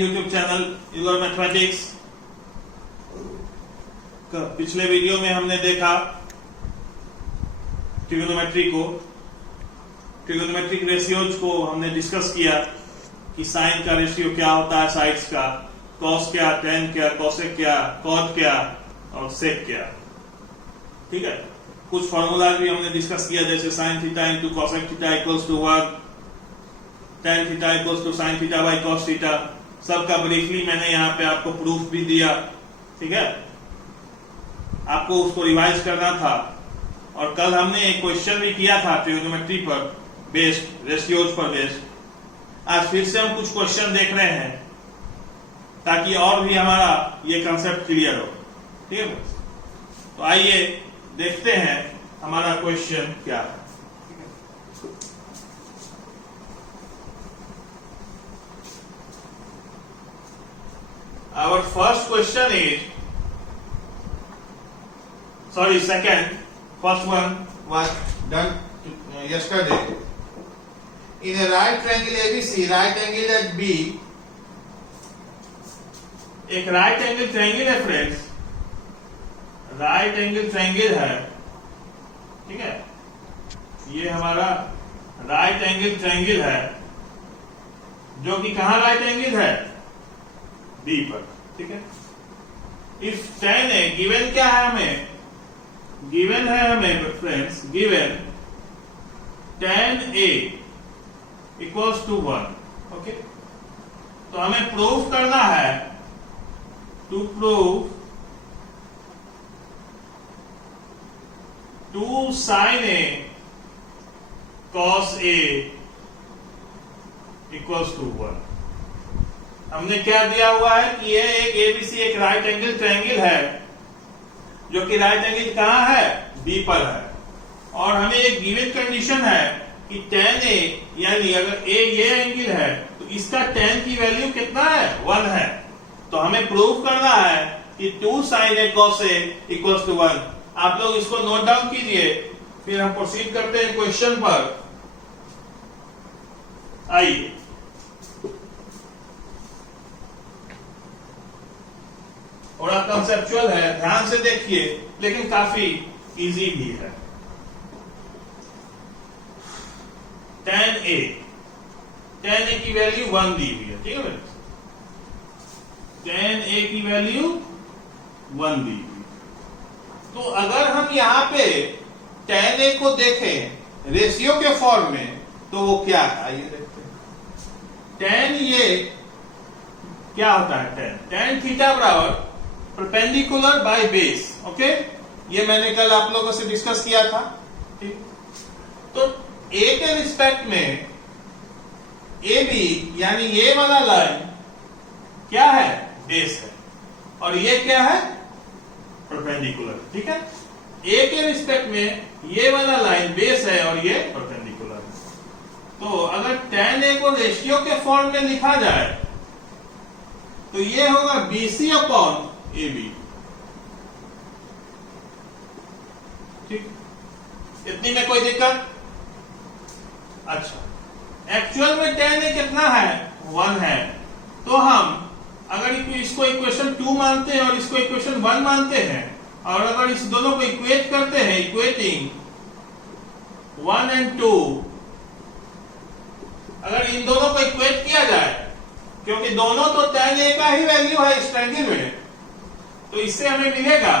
YouTube channel Euler mathematics. पिछले video में हमने देखा ट्रिगोनोमेट्री को, ट्रिगोनोमेट्रिक रेशियोज को हमने डिस्कस किया कि साइन का रेशियो क्या होता है साइड्स का, कॉस क्या, टेन क्या, कोसेक क्या, कॉट क्या और सेक क्या। ठीक है, कुछ फॉर्मूला भी हमने डिस्कस किया, जैसे sine theta into cosec theta equals to 1, tan theta equals to sine theta by cos theta. सबका ब्रीफली मैंने यहाँ पे आपको प्रूफ भी दिया। ठीक है, आपको उसको रिवाइज करना था। और कल हमने एक क्वेश्चन भी किया था ट्रिगोनोमेट्री पर बेस्ड, रेशियोज पर बेस्ड। आज फिर से हम कुछ क्वेश्चन देख रहे हैं ताकि और भी हमारा ये कंसेप्ट क्लियर हो। ठीक है, तो आइए देखते हैं हमारा क्वेश्चन क्या है। Our first question is, second, first one was done yesterday. In a right triangle ABC, right angle at B, एक राइट एंगल ट्रायंगल है फ्रेंड्स, राइट एंगल ट्रायंगल है। ठीक है, ये हमारा राइट एंगल ट्रायंगल है जो कि कहां राइट एंगल है, बी पर। ठीक है, इफ tan है, गिवन क्या है हमें, गिवन है हमें friends, given tan A equals to 1। Okay, तो हमें प्रूफ करना है, to prove 2 sin A cos A equals to 1। हमने क्या दिया हुआ है कि ये एक एबीसी एक राइट एंगल ट्रायंगल है जो कि राइट एंगल कहां है, बी पर है। और हमें एक गिवन कंडीशन है कि tan A, यानी अगर A ये एंगल है तो इसका tan की वैल्यू कितना है, 1 है। तो हमें प्रूव करना है कि 2 sin A cos A equals to 1। आप लोग इसको नोट डाउन कीजिए, फिर हम प्रोसीड करते हैं क्वेश्चन पर। आइए, थोड़ा कंसेप्चुअल है, ध्यान से देखिए, लेकिन काफी इजी भी है। tan A की वैल्यू 1 दी हुई है। ठीक है, tan A की वैल्यू 1 दी हुई। तो अगर हम यहाँ पे tan A को देखें रेशियो के फॉर्म में तो वो क्या है, आइए देखते हैं। tan ये क्या होता है, tan थीटा बराबर परपेंडिकुलर बाय बेस। ओके, ये मैंने कल आप लोगों से डिस्कस किया था। ठीक, तो A के रिस्पेक्ट में AB यानी ये वाला लाइन क्या है, बेस है, और ये क्या है, परपेंडिकुलर। ठीक है, A के रिस्पेक्ट में ये वाला लाइन बेस है और ये परपेंडिकुलर है। तो अगर tan A को रेशियो के फॉर्म में लिखा जाए तो ये होगा BC अपॉन AB। ठीक, इतनी में कोई दिक्कत? अच्छा, एक्चुअल में tan A कितना है, 1 है। तो हम अगर इसको इक्वेशन 2 मानते हैं और इसको इक्वेशन 1 मानते हैं, और अगर इस दोनों को इक्वेट करते हैं, इक्वेटिंग 1 एंड 2, अगर इन दोनों को इक्वेट किया जाए, क्योंकि दोनों तो tan A का ही वैल्यू है इस ट्रायंगल में, तो इससे हमें मिलेगा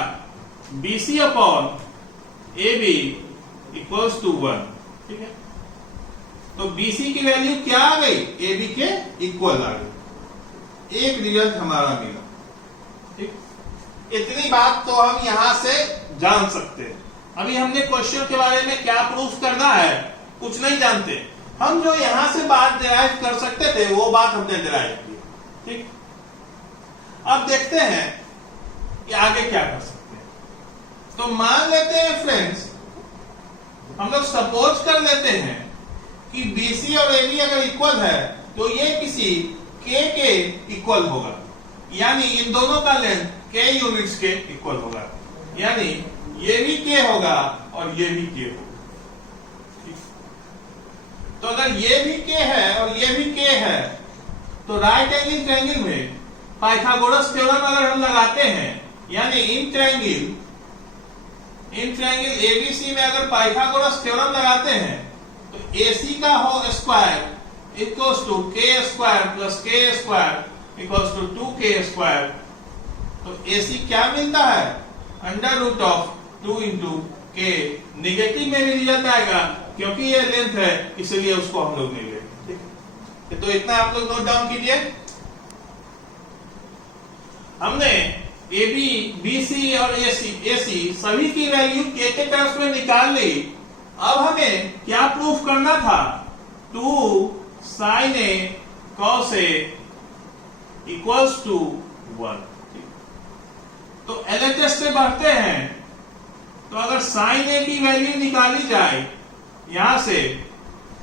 BC upon AB equals to 1। ठीक है, तो BC की वैल्यू क्या आ गई, AB के इक्वल आ गई। एक रिजल्ट हमारा मिला। ठीक, इतनी बात तो हम यहां से जान सकते हैं। अभी हमने क्वेश्चन के बारे में क्या प्रूफ करना है कुछ नहीं जानते, हम जो यहां से बात डिराइव कर सकते थे वो बात हमने डिराइव की। ठीक, अब देखते हैं कि आगे क्या कर सकते हैं। तो मान लेते हैं फ्रेंड्स, हम लोग सपोज कर लेते हैं कि BC और AB अगर इक्वल है तो ये किसी K के इक्वल होगा, यानी इन दोनों का लेंथ K यूनिट्स के इक्वल होगा, यानी ये भी K होगा और ये भी K होगा। तो अगर ये भी K है और ये भी K है तो राइट एंगल ट्रायंगल में पाइथागोरस थ्योरम अगर हम लगाते हैं, यानी इन ट्रायंगल एबीसी में अगर पाइथागोरस थ्योरम लगाते हैं तो AC का whole square equals to k square plus k square equals to 2k square. तो AC क्या मिलता है? Under root of 2 into k। Negative में भी रिजल्ट आएगा क्योंकि ये लेंथ है, इसलिए उसको हम लोग नहीं लेंगे। तो इतना आप लोग नोट डाउन कीजिए। हमने AB, BC और AC सभी की वैल्यू k के टर्म्स में निकाल ली। अब हमें क्या प्रूफ करना था? 2 sin A cos A equals to 1। तो LHS से बढ़ते हैं, तो अगर sin A की वैल्यू निकाली जाए यहां से,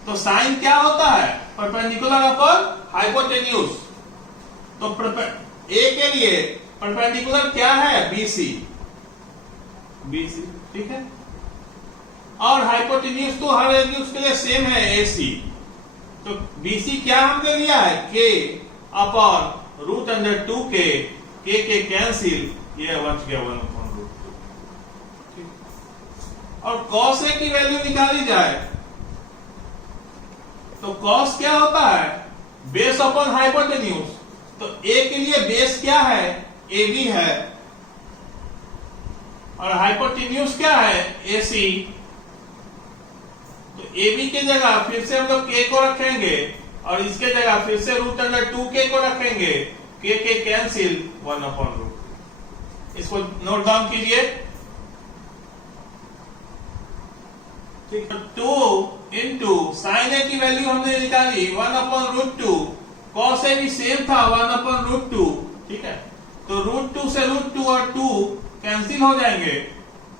तो sin क्या होता है? Perpendicular upon hypotenuse. तो A के लिए परपेंडिकुलर क्या है? BC, ठीक है। और हाइपोटेन्यूज तो हर एंगल्स के लिए सेम है AC। तो BC क्या हमने लिया है? K upon root under 2k, k cancel, ये बच गया 1 अपॉन रूट 2। और cos A की वैल्यू निकाली जाए तो cos क्या होता है? Base upon hypotenuse. तो A के लिए बेस क्या है? AB है, और हाइपोटेन्यूज क्या है? AC। तो AB की जगह फिर से हम लोग k को रखेंगे और इसके जगह फिर से रूट अंडर 2k को रखेंगे, k कैंसिल 1 अपॉन रूट। इसको नोट डाउन कीजिए। ठीक है, 2 इंटू साइन A की वैल्यू हमने निकाली 1 अपॉन रूट 2, कॉस A भी सेम था 1 अपॉन रूट 2। ठीक है, तो रूट 2 से रूट 2 और 2 कैंसिल हो जाएंगे,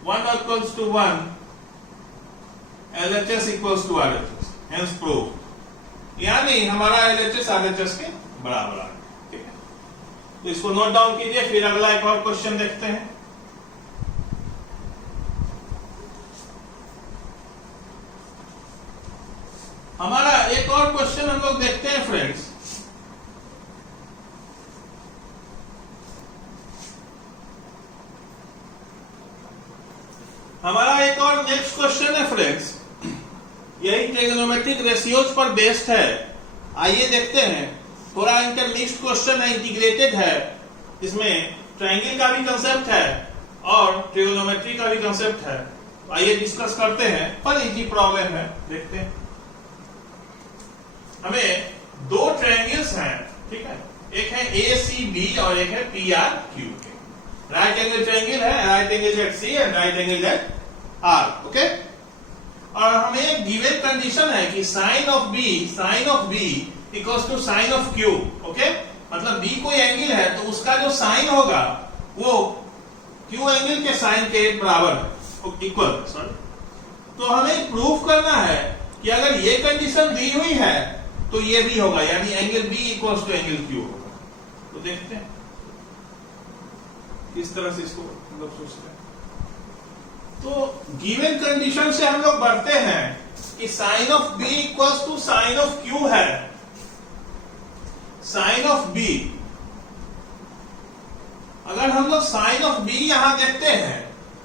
1 equals to 1, LHS equals to RHS, hence proof. यानी हमारा LHS RHS के बराबर है। ठीक है, तो इसको नोट डाउन कीजिए। फिर अगला एक और क्वेश्चन देखते हैं। हमारा एक और क्वेश्चन हम लोग देखते हैं फ्रेंड्स। हमारा एक और नेक्स्ट क्वेश्चन है फ्रेंड्स, यही ट्रिग्नोमेट्रिक रेशियोज पर बेस्ड है। आइए देखते हैं। थोड़ा इंटरमिक्स्ड क्वेश्चन है, इंटीग्रेटेड है। इसमें ट्रायंगल का भी कंसेप्ट है और ट्रिग्नोमेट्री का भी कंसेप्ट है। आइए डिस्कस करते हैं। पर इजी प्रॉब्लम है, देखते हैं। हमें दो ट्रायंगल्स हैं, ठीक है, एक है ACB और एक है PRQ। राइट एंगल ट्रायंगल है, right angle at C and right angle at R। Okay, और हमें एक गिवन कंडीशन है कि sin of B equals to sin of Q। Okay, मतलब B कोई एंगल है तो उसका जो साइन होगा वो Q एंगल के साइन के बराबर है, इक्वल। सॉरी, तो हमें प्रूफ करना है कि अगर ये कंडीशन दी हुई है तो ये भी होगा, यानी angle B equals to angle Q होगा। तो देखते हैं किस तरह से इसको हम लोग सोचते हैं। तो गिवन कंडीशन से हम लोग बढ़ते हैं कि sine of B equals to sine of Q है। साइन ऑफ B, अगर हम लोग साइन ऑफ B यहां देखते हैं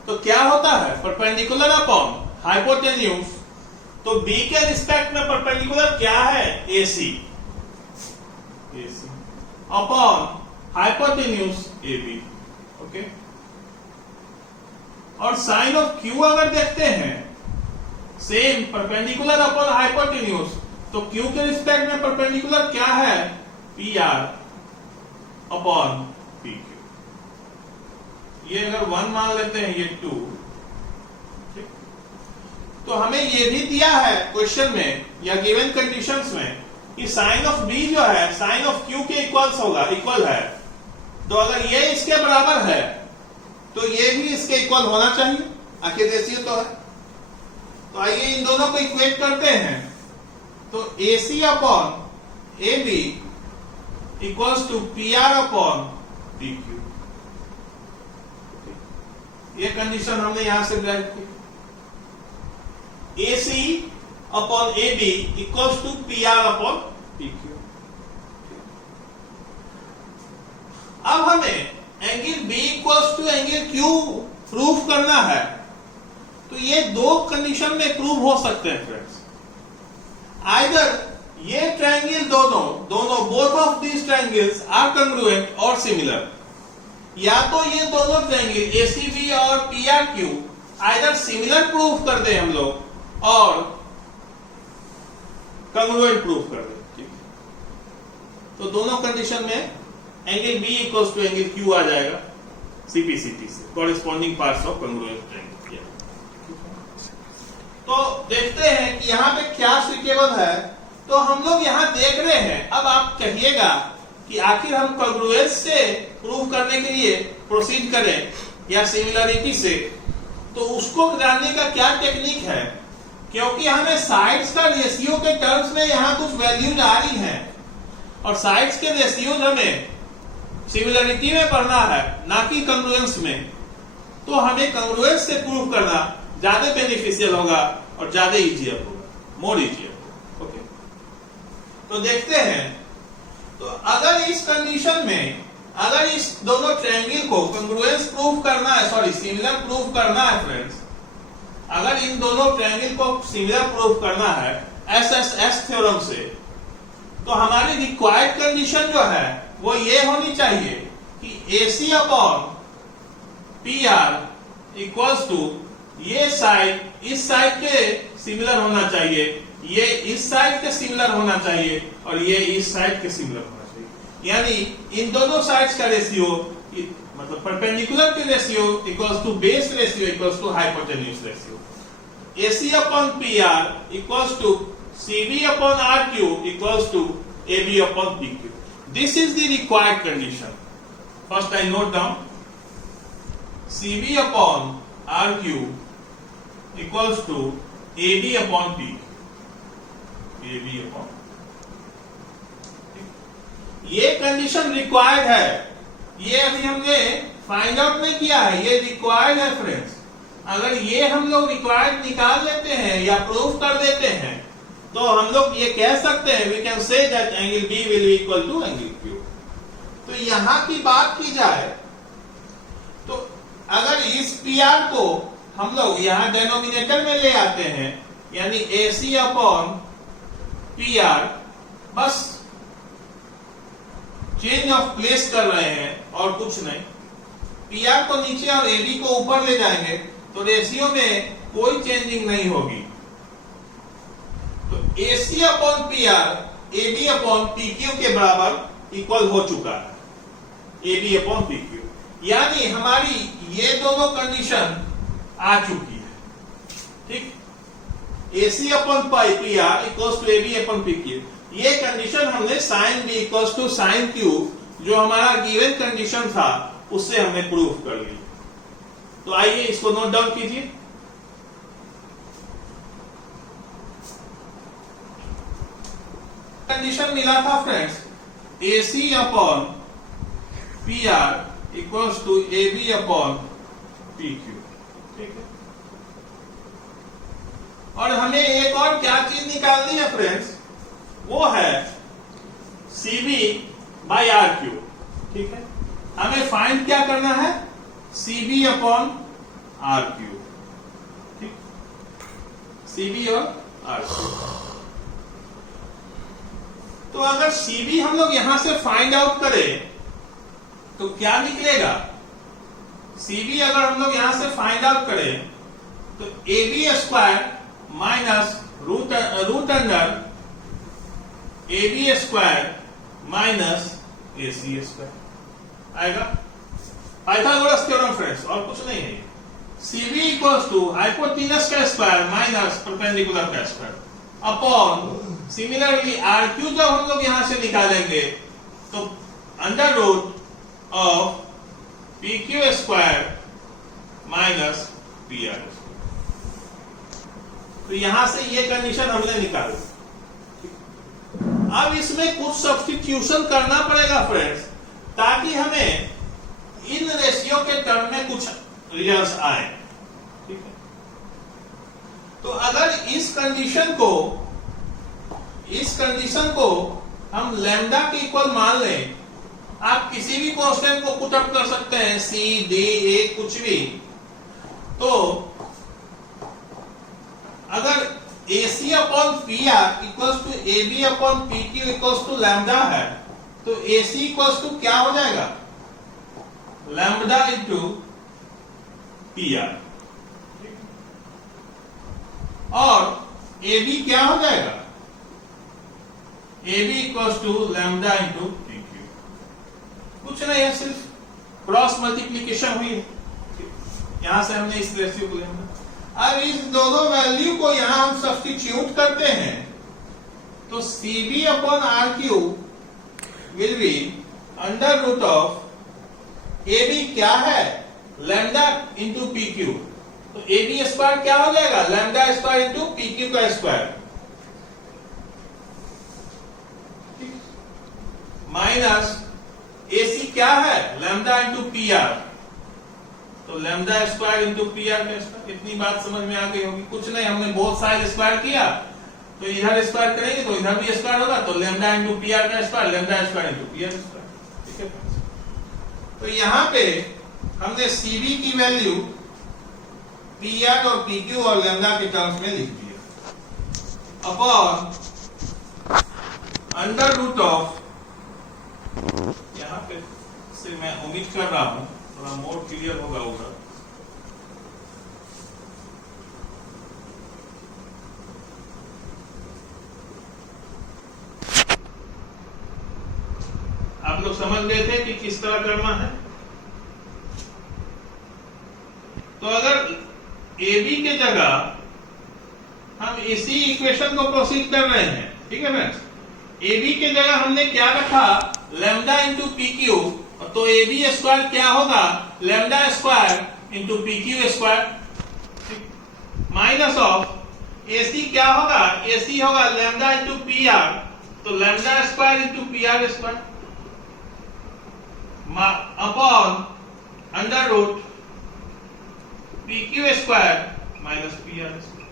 तो क्या होता है? Perpendicular upon hypotenuse. तो B के रिस्पेक्ट में परपेंडिकुलर क्या है? AC upon hypotenuse AB। Okay, और साइन ऑफ Q अगर देखते हैं, सेम परपेंडिकुलर अपॉन हाइपोटेन्यूज। तो Q के रिस्पेक्ट में परपेंडिकुलर क्या है? PR upon PQ। ये अगर 1 मान लेते हैं, ये 2। तो हमें ये भी दिया है क्वेश्चन में या गिवन कंडीशंस में कि साइन ऑफ B जो है साइन ऑफ Q के इक्वल्स होगा, इक्वल है। तो अगर ये इसके बराबर है तो ये भी इसके इक्वल होना चाहिए, आखिर रेशियो तो है। तो आइए इन दोनों को इक्वेट करते हैं। तो AC upon AB equals to PR upon PQ। ये कंडीशन हमने यहां से ड्राइव की। AC upon AB equals to PR upon PQ। अब हमें angle B equals to angle Q proof करना है, तो ये दो कंडीशन में प्रूव हो सकते हैं फ्रेंड्स। आइदर ये ट्रायंगल दोनों both of these triangles are congruent और सिमिलर, या तो ये दोनों ट्रायंगल एसीबी और पीआरक्यू आइदर सिमिलर प्रूफ कर दे हम लोग और कंग्रुएंट प्रूफ कर दे। ठीक, तो दोनों कंडीशन में angle B equals to angle Q आ जाएगा सीपीसीटी से, corresponding parts of congruent triangle. तो देखते हैं कि यहाँ पे क्या सुइटेबल है। तो हम लोग यहाँ देख रहे हैं, अब आप कहिएगा कि आखिर हम कंग्रुएंस से प्रूव करने के लिए प्रोसीड करें या सिमिलरिटी से, तो उसको जानने का क्या टेक्निक है, क्योंकि हमें साइड्स का रेशियो के टर्म्स में यहाँ कुछ वैल्यूज आ रही हैं और साइड्स के रेशियोज हमें सिमिलरिटी में पढ़ना है, ना कि कंग्रुएंस में। तो हमें कंग्रुएंस से प्रूव करना ज्यादा बेनिफिशियल होगा और ज्यादा इजियर होगा, मोर इजियर। ओके, तो देखते हैं। तो अगर इस कंडीशन में अगर इस दोनों ट्रायंगल को कंग्रुएंस प्रूव करना है, सॉरी सिमिलर प्रूव करना है फ्रेंड्स, अगर इन दोनों ट्रायंगल को सिमिलर प्रूव करना है एसएसएस थ्योरम से, तो हमारी रिक्वायर्ड कंडीशन जो है वो ये होनी चाहिए कि AC upon PR equals to ये साइड इस साइड के सिमिलर होना चाहिए, ये इस साइड के सिमिलर होना चाहिए और ये इस साइड के सिमिलर होना चाहिए। यानी इन दोनों साइड्स का रेशियो मतलब परपेंडिकुलर के ratio equals to base ratio equals to hypotenuse ratio. AC upon PR equals to CB upon RQ equals to AB upon PQ। This is the required condition. First I note down CB upon RQ equals to AB upon P. AB upon ये condition required है, ये अभी हमने find out नहीं किया है, ये required है फ्रेंड्स। अगर ये हम लोग रिक्वायर्ड निकाल लेते हैं या प्रूफ कर देते हैं, तो हम लोग ये कह सकते हैं, we can say that angle B will be equal to angle Q. तो यहां की बात की जाए तो अगर इस PR को हम लोग यहां डेनोमिनेटर में ले आते हैं, यानी AC अपॉन PR, बस चेंज ऑफ प्लेस कर रहे हैं और कुछ नहीं। PR को नीचे और AB को ऊपर ले जाएंगे तो रेशियो में कोई चेंजिंग नहीं होगी। तो AC upon PR AB upon PQ के बराबर इक्वल हो चुका है, AB अपॉन PQ। यानी हमारी ये दोनों कंडीशन आ चुकी है। ठीक, AC upon PR equals to AB upon PQ, ये कंडीशन हमने sin B equals to sin Q जो हमारा गिवन कंडीशन था उससे हमने प्रूफ कर ली। तो आइए इसको नोट डाउन कीजिए। कंडीशन मिला था friends AC upon PR equals to AB upon PQ। ठीक है, और हमें एक और क्या चीज निकालनी है फ्रेंड्स, वो है CB बाई RQ। ठीक है, हमें फाइंड क्या करना है, CB अपॉन RQ। ठीक, CB और RQ। तो अगर CB हम लोग यहां से फाइंड आउट करें तो क्या निकलेगा, CB अगर हम लोग यहां से फाइंड आउट करें तो AB square minus root under AB square minus AC square आएगा। पाइथागोरस थ्योरम फ्रेंड्स, और कुछ नहीं है। CB इक्वल्स टू हाइपोटेनस का स्क्वायर माइनस परपेंडिकुलर का स्क्वायर अपॉन सिमिलरली RQ जब हम लोग यहां से निकालेंगे तो under root of PQ square minus PR square. तो यहां से ये कंडीशन हमने निकाली। अब इसमें कुछ सब्स्टिट्यूशन करना पड़ेगा फ्रेंड्स, ताकि हमें इन रेशियो के टर्म में कुछ रिजल्ट्स आए। ठीक है, तो अगर इस कंडीशन को हम लैम्डा के इक्वल मान लें, आप किसी भी कांस्टेंट को पुट अप कर सकते हैं, सी डी ए कुछ भी। तो अगर AC upon P R equals to A B upon P Q equals to lambda है, तो AC इक्वल्स टू क्या हो जाएगा, लैम्डा इंटू पी आर, और AB क्या हो जाएगा, AB equals to lambda into P Q. कुछ नहीं है, सिर्फ क्रॉस मल्टीप्लीकेशन हुई है, यहां से हमने इस रेशियो को लेंगे। अब इस दोनों वैल्यू को यहां हम सब्स्टिट्यूट करते हैं, तो CB upon R Q will be under root of AB क्या है, लैम्डा इंटू पी क्यू, तो AB स्क्वायर क्या हो जाएगा, lambda square into P Q का स्क्वायर, माइनस AC क्या है, लैम्डा इंटू पी आर, तो lambda square into P R का स्क्वायर। इतनी बात समझ में आ गई होगी। कुछ नहीं, हमने बोथ साइड स्क्वायर किया, तो इधर स्क्वायर करेंगे तो इधर भी स्क्वायर होगा, तो लैम्डा इंटू पी आर का square, lambda square into P R square, ठीक है। तो यहां पे हमने CB की वैल्यू पी आर और पी क्यू और लैम्डा के टर्म्स में लिख दिया, अपॉन अंडर रूट ऑफ, यहां पे से मैं ओमिट कर रहा हूं, थोड़ा मोर क्लियर होगा होगा। आप लोग समझ गए थे कि किस तरह करना है। तो अगर AB के जगह हम इसी इक्वेशन को प्रोसीड कर रहे हैं, ठीक है फ्रेंड्स, AB के जगह हमने क्या रखा, लैम्डा इंटू पी क्यू, तो AB स्क्वायर क्या होगा, lambda square into P Q square, minus of AC क्या होगा, AC होगा लैम्डा इंटू पी आर, तो lambda square into P R square, upon under root P Q square minus P R square.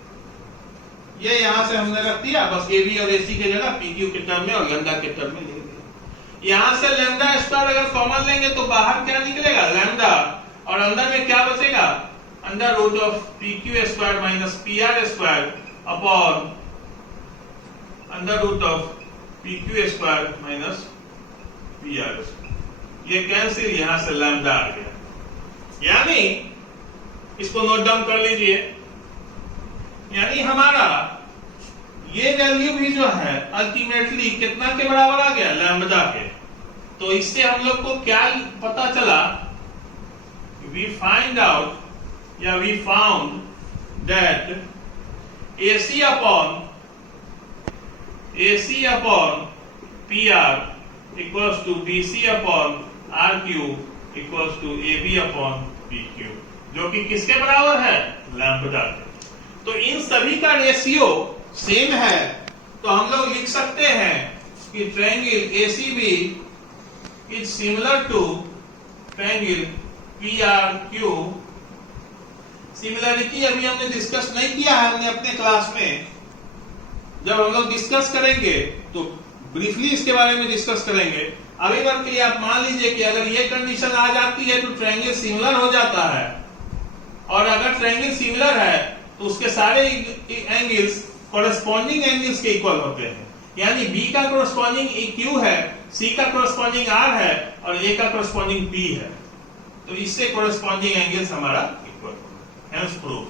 ये यहां से हमने रख दिया, बस AB और AC के जगह पी क्यू के टर्म में और लैम्डा के टर्म में लिख दिया। यहां से लैम्डा स्क्वायर अगर कॉमन लेंगे तो बाहर क्या निकलेगा, लैम्डा, और अंदर में क्या बचेगा, under root of P Q square minus P R square upon under root of P Q square minus P R square. ये कैंसिल, यहां से लैम्डा आ गया, यानी इसको नोट डाउन कर लीजिए, यानी हमारा ये वैल्यू भी जो है अल्टीमेटली कितना के बराबर आ गया, लैम्डा के। तो इससे हम लोग को क्या पता चला, वी फाइंड आउट या we found that AC upon P R equals to BC upon R Q equals to AB upon P Q, जो कि किसके बराबर है, लैम्डा के। तो इन सभी का रेशियो सेम है, तो हम लोग लिख सकते हैं कि triangle ACB is similar to triangle PRQ। Similarity अभी हमने डिस्कस नहीं किया है, हमने अपने क्लास में, जब हम लोग डिस्कस करेंगे तो ब्रीफली इसके बारे में डिस्कस करेंगे। अभी बार के लिए आप मान लीजिए कि अगर ये कंडीशन आ जाती है तो ट्रायंगल सिमिलर हो जाता है, और अगर ट्रायंगल सिमिलर है तो उसके सारे एंगल्स कॉरेस्पॉन्डिंग एंगल्स के इक्वल होते हैं, यानी B का कॉरेस्पॉन्डिंग Q है, C का कॉरेस्पॉन्डिंग R है और A का कॉरेस्पॉन्डिंग P है, तो इससे कॉरेस्पॉन्डिंग एंगल्स हमारा इक्वल होगा, हेंस प्रूव।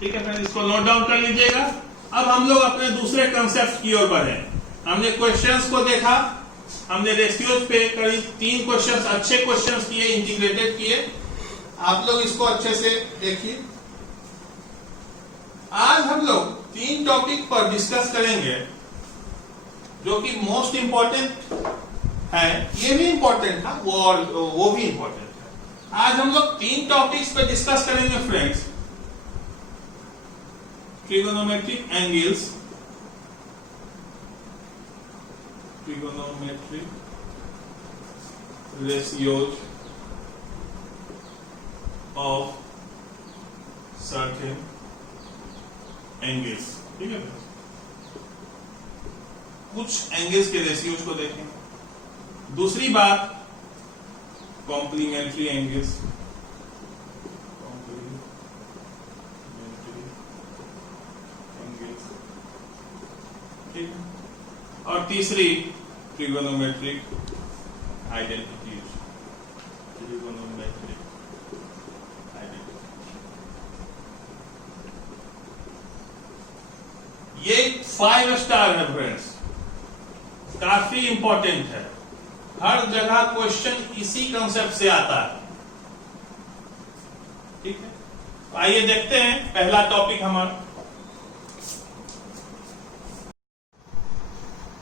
ठीक है फ्रेंड्स, इसको नोट डाउन कर लीजिएगा। अब हम लोग अपने दूसरे कंसेप्ट की ओर बढ़े। हमने क्वेश्चंस को देखा, हमने रेशियोज पे करीब 3 क्वेश्चंस, अच्छे क्वेश्चंस किए, इंटीग्रेटेड किए। आप लोग इसको अच्छे से देखिए। आज हम लोग 3 टॉपिक पर डिस्कस करेंगे जो कि मोस्ट इंपॉर्टेंट है, ये भी इंपॉर्टेंट था, वो भी इंपॉर्टेंट है। आज हम लोग 3 टॉपिक्स पर डिस्कस करेंगे friends. Trigonometric angles, trigonometric ratios of certain angles, ठीक है। कुछ एंगल्स के रेशियोज को देखें। दूसरी बात कॉम्प्लीमेंट्री एंगल्स, और तीसरी ट्रिगोनोमेट्रिक आइडेंटिटीज, ट्रिगोनोमेट्रिक आइडेंटिटी। ये 5 स्टार है फ्रेंड्स, काफी इंपॉर्टेंट है, हर जगह क्वेश्चन इसी कंसेप्ट से आता है। ठीक है, तो आइए देखते हैं पहला टॉपिक हमारा।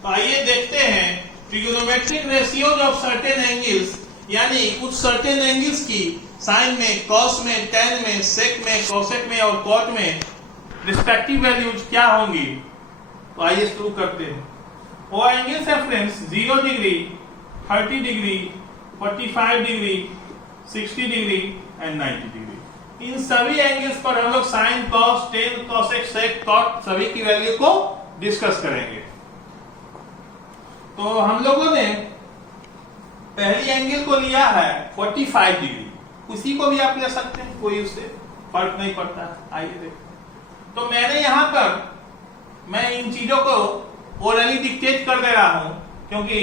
तो आइए देखते हैं trigonometric ratios of certain angles, यानी कुछ सर्टेन एंगल्स की साइन में, कॉस में, टेन में, सेक में, कोसेक में और कॉट में रिस्पेक्टिव वैल्यूज क्या होंगी। तो आइए शुरू करते हैं। वो एंगल्स है friends 0 degree, 30 degree, 45 degree, 60 degree and 90 degree. इन सभी एंगल्स पर हम लोग sine, cos, tan, cosec, sec, cot सभी की वैल्यू को डिस्कस करेंगे। तो हम लोगों ने पहली एंगल को लिया है 45 डिग्री, उसी को भी आप ले सकते हैं, कोई उससे फर्क नहीं पड़ता है। आइए देखो, तो मैंने यहां पर मैं इन चीजों को ओरली डिक्टेट कर दे रहा हूं, क्योंकि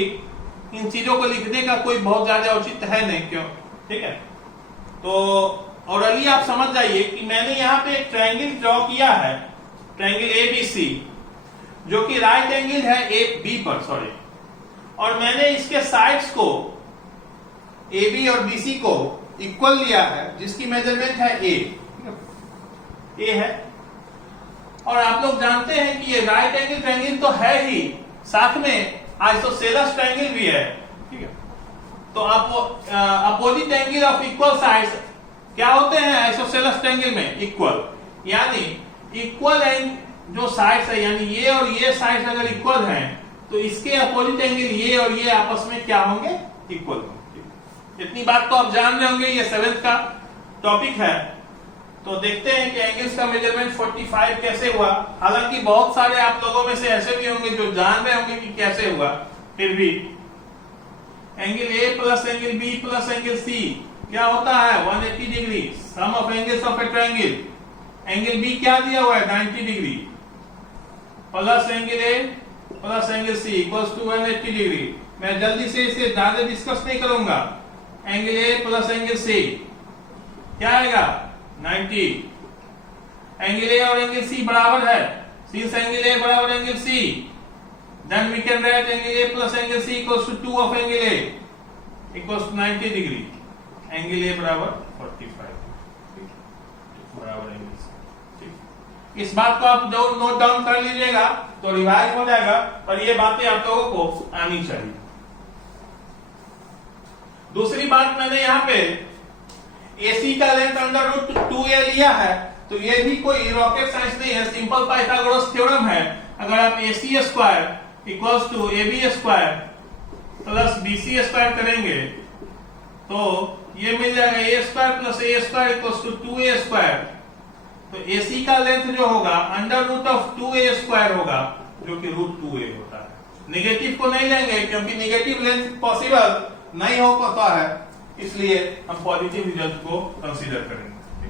इन चीजों को लिखने का कोई बहुत ज्यादा औचित है नहीं, क्यों? ठीक है, तो ओरली आप समझ जाइए कि मैंने यहां पे एक ट्रायंगल ड्रॉ किया है, ट्रायंगल एबीसी, जो कि राइट एंगल है ए बी पर, सॉरी, और मैंने इसके साइड्स को ए बी और बी सी को इक्वल लिया है, जिसकी मेजरमेंट है ए है। और आप लोग जानते हैं कि ये राइट एंगल ट्रायंगल तो है ही, साथ में आइसोसेलेस ट्रायंगल भी है। ठीक है, तो opposite angle of equal sides क्या होते हैं आइसोसेलेस ट्रायंगल में? इक्वल, यानी इक्वल जो साइड्स है, यानी ये और ये साइड्स अगर इक्वल हैं तो इसके अपोजिट एंगल ये और ये आपस में क्या होंगे? इक्वल होंगे। इतनी बात तो आप जान रहे होंगे, ये 7th का टॉपिक है। तो देखते हैं कि एंगल्स का मेजरमेंट 45 कैसे हुआ। हालांकि बहुत सारे आप लोगों में से ऐसे भी होंगे जो जान रहे होंगे कि कैसे हुआ, फिर भी angle A plus angle B plus angle C क्या होता है? 180 degree, sum of angles of a triangle. Angle B क्या दिया हुआ है? 90 degree, plus angle A plus angle C equals to 180 degree. मैं जल्दी से इसे ज्यादा डिस्कस नहीं करूंगा। Angle A plus angle C क्या आएगा? 90। एंगल ए और एंगल सी बराबर है, सिंस एंगल ए बराबर angle C, then we can write angle A plus angle C equals to 2 of angle A equals to 90 degree. Angle A बराबर 45 बराबर angle सी। इस बात को आप जो नोट डाउन कर लीजिएगा तो रिवाइज हो जाएगा, पर ये बातें आप लोगों को आनी चाहिए। दूसरी बात, मैंने यहाँ पे AC का लेंथ अंडर रूट 2a लिया है, तो ये भी कोई रॉकेट साइंस नहीं है, सिंपल पाइथागोरस थ्योरम है। अगर आप AC square equals to AB square plus BC square करेंगे तो ये मिल जाएगा a square plus a square equals to 2a square. तो AC का लेंथ जो होगा under root of 2a square होगा, जो कि रूट 2a होता है। नेगेटिव को नहीं लेंगे क्योंकि नेगेटिव लेंथ पॉसिबल नहीं हो पाता है, इसलिए हम पॉजिटिव रिजल्ट को कंसीडर करेंगे।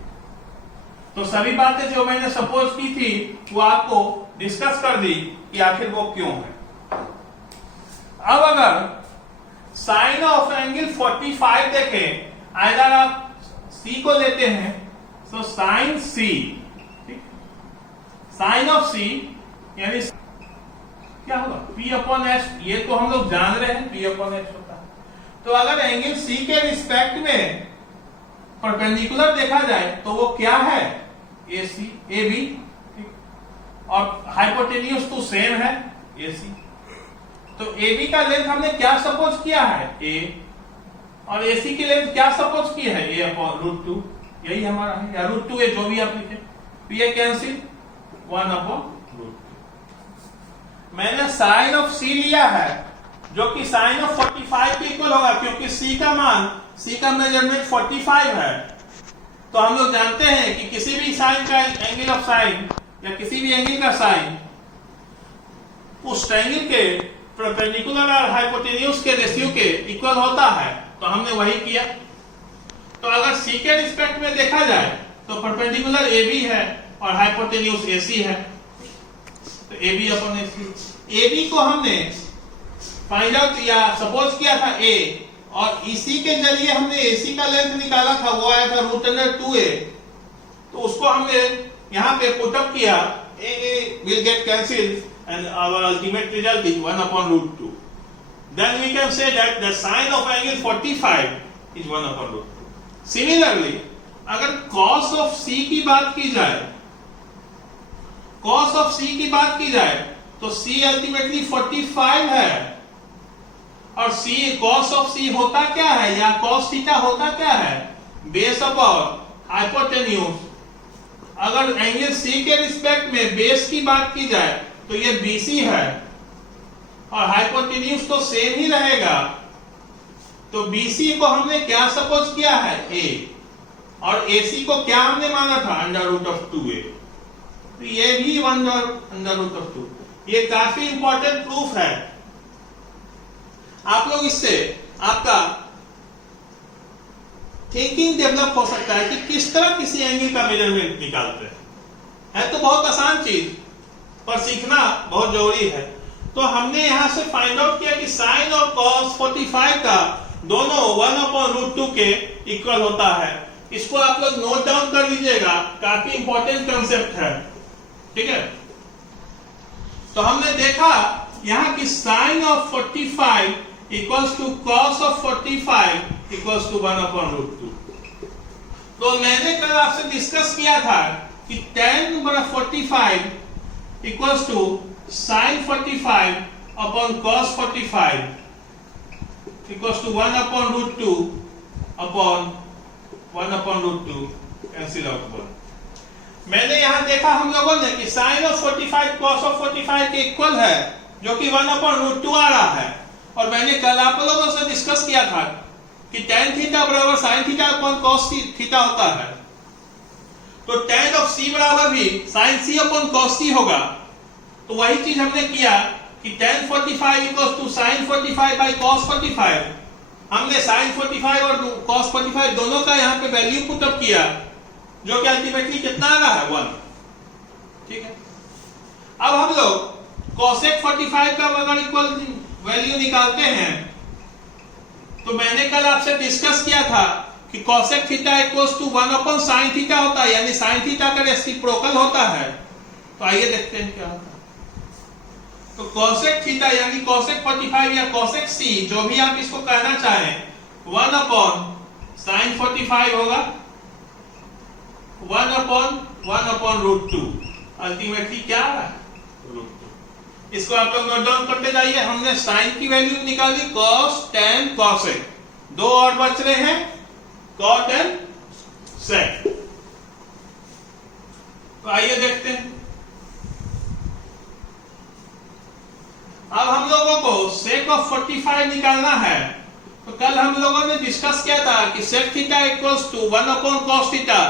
तो सभी बातें जो मैंने सपोज की थी वो आपको डिस्कस कर दी कि आखिर वो क्यों है। अब अगर साइन ऑफ एंगल 45 देखें, अगर आप C को लेते हैं तो sine C, sine of C यानी क्या होगा? P upon H। ये तो हम लोग जान रहे हैं P अपॉन H होता है। तो अगर एंगल C के रिस्पेक्ट में परपेंडिकुलर देखा जाए तो वो क्या है? AC AB, और हाइपोटेन्यूज तो सेम है AC। तो AB का लेंथ हमने क्या सपोज किया है? A, और AC की लेंथ क्या सपोज की है? A अपॉन रूट 2, यही हमारा है, या रूट 2a जो भी आप लिखे। PA cancel, 1 upon root 2। मैंने साइन ऑफ C लिया है जो कि साइन ऑफ 45 के इक्वल होगा, क्योंकि C का मान, C का मेजरमेंट 45 है। तो हम लोग जानते हैं कि किसी भी साइन का एंगल ऑफ साइन या किसी भी एंगल का साइन उस ट्रायंगल के परपेंडिकुलर और हाइपोटेन्यूज के रेशियो के इक्वल होता है, तो हमने वही किया। तो अगर सी के रिस्पेक्ट में देखा जाए तो परपेंडिकुलर ए बी है और हाइपोटेन्यूज ए सी है, तो A B upon A C. A B को हमने फाइंड आउट किया, सपोज किया था ए, और इसी के जरिए हमने एसी का लेंथ निकाला था, वो आया था √2a। तो उसको हमने यहाँ पे पुटअप किया, ए will get cancelled and our ultimate result is 1/√2. Then we can say that the sine of angle 45 is 1/√2. Similarly, अगर cos of c की बात की जाए, cos of c की बात की जाए तो c अल्टीमेटली 45 है, और c cos of c होता क्या है, या cos थीटा होता क्या है, बेस अपॉन हाइपोटेन्यूज। अगर एंगल c के रिस्पेक्ट में बेस की बात की जाए तो ये BC है, और हाइपोटेन्यूज तो सेम ही रहेगा, तो BC को हमने क्या सपोज किया है, A, और AC को क्या हमने माना था, √2a। तो ये भी √2। ये काफी इंपॉर्टेंट प्रूफ है। आप लोग इससे आपका थिंकिंग डेवलप हो सकता है कि किस तरह किसी एंगल का मेजरमेंट निकालते हैं। है तो बहुत आसान चीज, पर सीखना बहुत जरूरी है। तो हमने यहां से फाइंड आउट किया कि साइन और कॉस 45 का दोनों 1/√2 के इक्वल होता है। इसको आप लोग नोट डाउन कर लीजिएगा, काफी इंपॉर्टेंट कंसेप्ट है, ठीक है। तो हमने देखा यहां कि sine of 45 equals to cos of 45 equals to 1/√2। तो मैंने कल आपसे डिस्कस किया था कि tan 45 equals to sin 45 upon cos 45 equals to 1/√2 upon 1/√2 cancel out 1। मैंने यहां देखा हम लोगों ने कि sin ऑफ 45 cos ऑफ 45 के इक्वल है, जो कि 1/√2 आ रहा है। और मैंने कल आप लोगों से डिस्कस किया था कि tan थीटा बराबर sin theta upon cos theta होता है। तो tan ऑफ c बराबर भी sin c upon cos c होगा। तो वही चीज हमने किया कि tan 45 equals to sin 45 by cos 45। हमने sin 45 और cos 45 दोनों का यहाँ पे वैल्यू पुटअप किया, जो कि अल्टीमेटली कितना आ रहा है, 1। ठीक है। अब हम लोग cosec 45 का अगर इक्वल वैल्यू निकालते हैं, तो मैंने कल आपसे डिस्कस किया था कि cosec theta equals to 1/sin theta होता है, यानी sin थीटा का रेसिप्रोकल होता है। तो आइए देखते हैं क्या होता है। तो cosec थीटा यानी cosec 45 या cosec c, जो भी आप इसको कहना चाहें, 1/sin 45 होगा 1/√2। अल्टीमेटली क्या है, √2। इसको आप लोग नोट डाउन करते जाइए। हमने sin की वैल्यू निकाली, cos, tan, cosec, दो और बच रहे हैं, cot and sec। तो आइए देखते हैं। अब हम लोगों को sec ऑफ 45 निकालना है। तो कल हम लोगों ने डिस्कस किया था कि sec theta equals to 1/cos theta.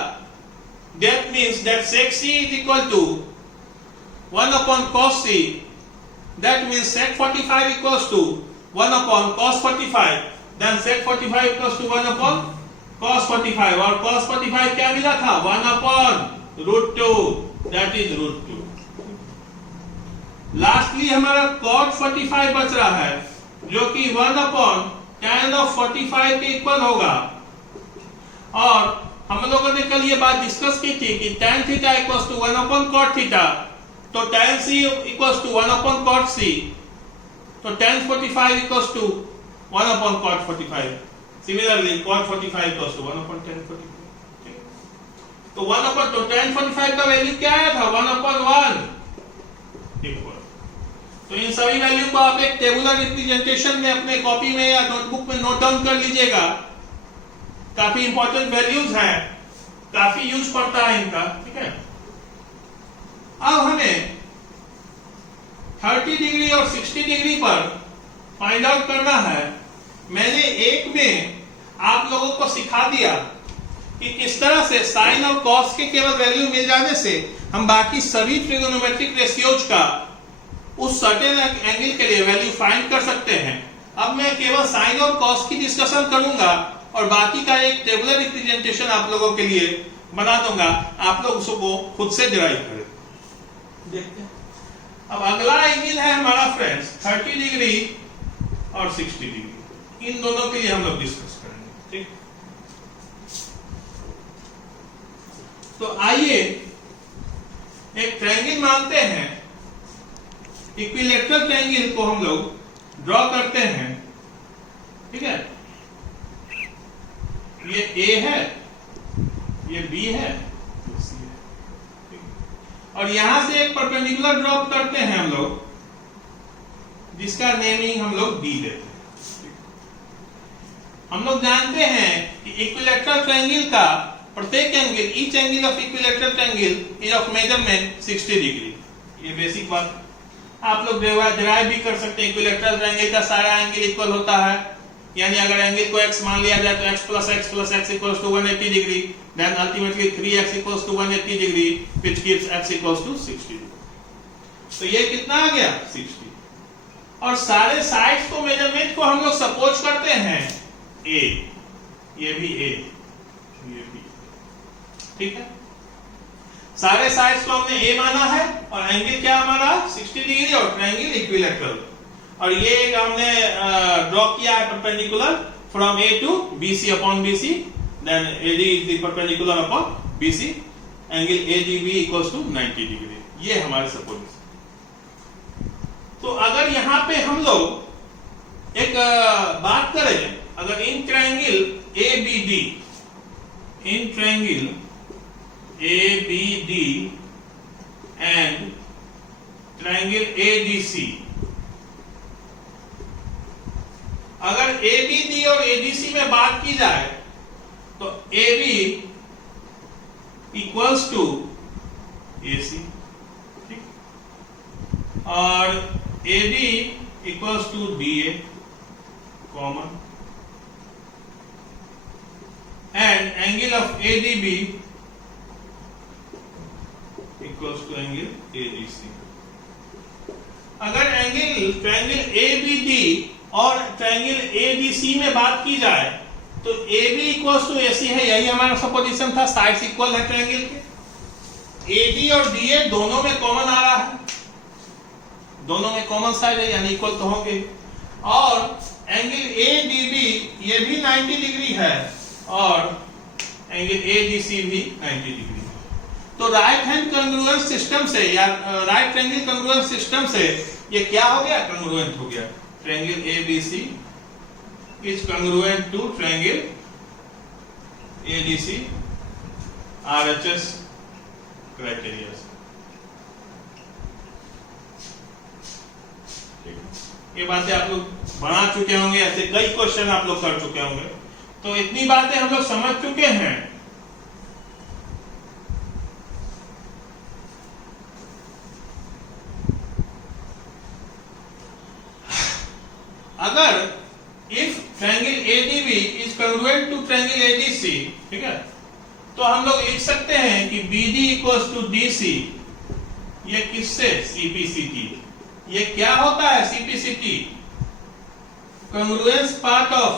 That means that sec c is equal to 1/cos c. That means sec 45 equals to 1/cos 45. Then sec 45 equals to 1/cos 45, और cos 45 क्या मिला था, 1/√2, that is √2। लास्टली हमारा cot 45 बच रहा है, जो कि 1/tan of 45 के इक्वल होगा। और हम लोगों ने कल ये बात डिस्कस की थी कि tan theta equals to 1/cot theta, तो tan c equals to 1/cot c, तो tan 45 equals to 1/cot 45। Similarly cot 45 equals to 1/tan 45। तो 1/, तो tan 45 का वैल्यू क्या आया था, 1/1 इक्वल। तो इन सभी वैल्यू को आप एक टेबुलर रिप्रेजेंटेशन में अपने कॉपी में या नोटबुक में नोट डाउन कर लीजिएगा। काफी इंपॉर्टेंट वैल्यूज हैं, काफी यूज पड़ता है इनका, ठीक है। अब हमें 30 डिग्री और 60 डिग्री पर फाइंड आउट करना है। मैंने एक में आप लोगों को सिखा दिया कि किस तरह से साइन और कॉस के केवल वैल्यू मिल जाने से हम बाकी सभी ट्रिगोनोमेट्रिक रेशियोज का उस सर्टेन एंगल के लिए वैल्यू फाइंड कर सकते हैं। अब मैं केवल साइन और कॉस की डिस्कशन करूंगा और बाकी का एक टेबुलर रिप्रेजेंटेशन आप लोगों के लिए बना दूंगा, आप लोग उसको खुद से डिराइव करें। देखते हैं। अब अगला एंगल है हमारा फ्रेंड्स 30 डिग्री और 60 डिग्री, इन दोनों के लिए हम लोग डिस्कस करेंगे। ठीक, तो आइए एक ट्रायंगल मानते हैं, इक्विलैटरल ट्रायंगल को हम लोग ड्रॉ करते हैं। ठीक है, ये ए है, ये बी है, ये सी है, और यहां से एक परपेंडिकुलर ड्रॉप करते हैं हम लोग, जिसका नेमिंग हम लोग डी देते हैं। हम लोग जानते हैं कि इक्विलैटरल ट्रायंगल का प्रत्येक angle, each angle of equilateral triangle is of measurement 60 degree. ये बेसिक बात आप लोग डिराइव भी कर सकते हैं। इक्विलैटरल ट्रायंगल का सारा एंगल इक्वल होता है, यानी अगर एंगल को x मान लिया जाए तो x plus x equals to 180 degree, then ultimately 3x equals to 180 degree, which gives x equals to 60 degree। तो ये कितना आ गया 60, और सारे साइड्स को मेजरमेंट को हम लोग सपोज करते हैं a, ये भी a, ये भी, ठीक है। सारे साइड्स को हमने a माना है और एंगल क्या हमारा 60 डिग्री और ट्रायंगल इक्विलैटरल, और ये हमने ड्रॉ किया है perpendicular from A to BC upon BC, then AD is the perpendicular upon BC, angle ADB equals to 90 degree, ये हमारे सपोज। तो अगर यहां पे हम लोग एक बात करें, अगर in triangle ABD, in triangle ABD and triangle ADC, अगर ABD और ADC में बात की जाए तो AB इक्वल्स टू AC, ठीक, और AD equals to DA common, and angle of ADB equals to angle ADC। अगर एंगल ट्रायंगल ABD और ट्रायंगल ADC में बात की जाए तो AB इक्वल्स टू AC है, यही हमारा सपोजिशन था, साइड्स इक्वल है ट्रायंगल के। AD और DA दोनों में कॉमन आ रहा है, दोनों में कॉमन साइड है, यानी इक्वल तो होंगे। और एंगल ADB ये भी 90 डिग्री है और एंगल ADC भी 90 डिग्री है। तो राइट हैंड कंग्रुएंस सिस्टम से या राइट ट्रायंगल कंग्रुएंस सिस्टम से ये क्या हो गया, कंग्रुएंट हो गया। Triangle ABC is congruent to triangle ADC RHS criteria। ये बातें आप लोग बना चुके होंगे, ऐसे कई क्वेश्चन आप लोग कर चुके होंगे, तो इतनी बातें हम लोग समझ चुके हैं। अगर if triangle ADB is congruent to triangle ADC, ठीक है, तो हम लोग लिख सकते हैं कि BD equals to DC, ये किससे CPCT, ये क्या होता है CPCT, congruence part of,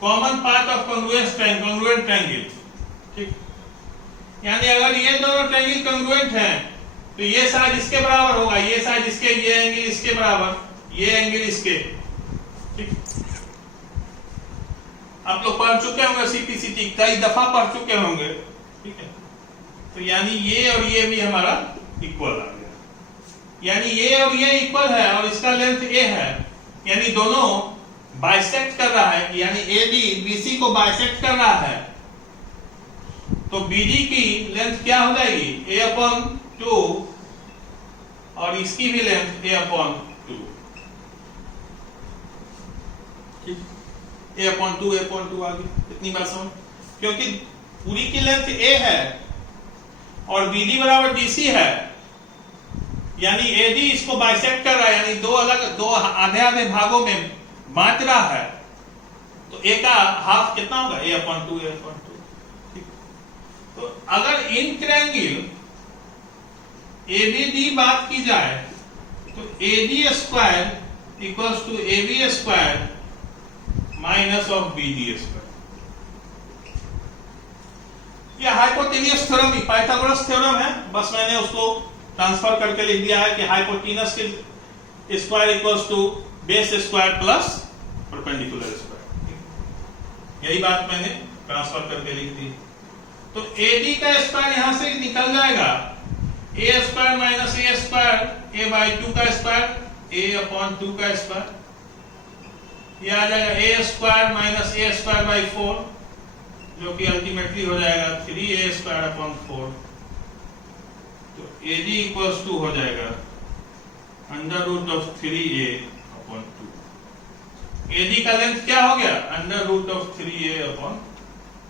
common part of congruent triangle, ठीक। यानी अगर ये दोनों ट्रायंगल congruent हैं तो ये साइड इसके बराबर होगा, ये साइड इसके, ये एंगल इसके बराबर, ये एंगल इसके, आप लोग पढ़ चुके होंगे CPCT, कई दफा पढ़ चुके होंगे, ठीक है। तो यानी ये और ये भी हमारा इक्वल आ गया, यानी ये और ये इक्वल है और इसका लेंथ A है, यानी दोनों बाइसेक्ट कर रहा है, यानी AD BC को बाइसेक्ट कर रहा है, तो BD की लेंथ क्या हो जाएगी A/2 और इसकी भी लेंथ A/2, A/2 आ गई। इतनी बात समझ, क्योंकि पूरी की लेंथ A है और BD बराबर DC है, यानी AD इसको बाइसेक्ट कर रहा है, यानी दो आधे भागों में बांट रहा है, तो A का हाफ कितना होगा A/2। तो अगर इन ट्रायंगल ABD बात की जाए तो AD square equals to AB square minus of BD square. यह हाइपोटेनियस थ्योरम ही पाइथागोरस थ्योरम है, बस मैंने उसको ट्रांसफर करके लिख दिया है कि हाइपोटेनस के square equals to base square plus perpendicular square. यही बात मैंने ट्रांसफर करके लिख दी। तो AD का स्क्वायर यहां से निकल जाएगा a square minus a square a by 2 का स्क्वायर a अपॉन 2 का स्क्वायर। ये आ जाएगा a square minus a square by 4, जो कि अल्टीमेटली हो जाएगा 3a स्क्वायर अपॉन 4। तो AD इक्वल्स टू हो जाएगा under root of 3a upon 2। AD का लेंथ क्या हो गया? Under root of 3a upon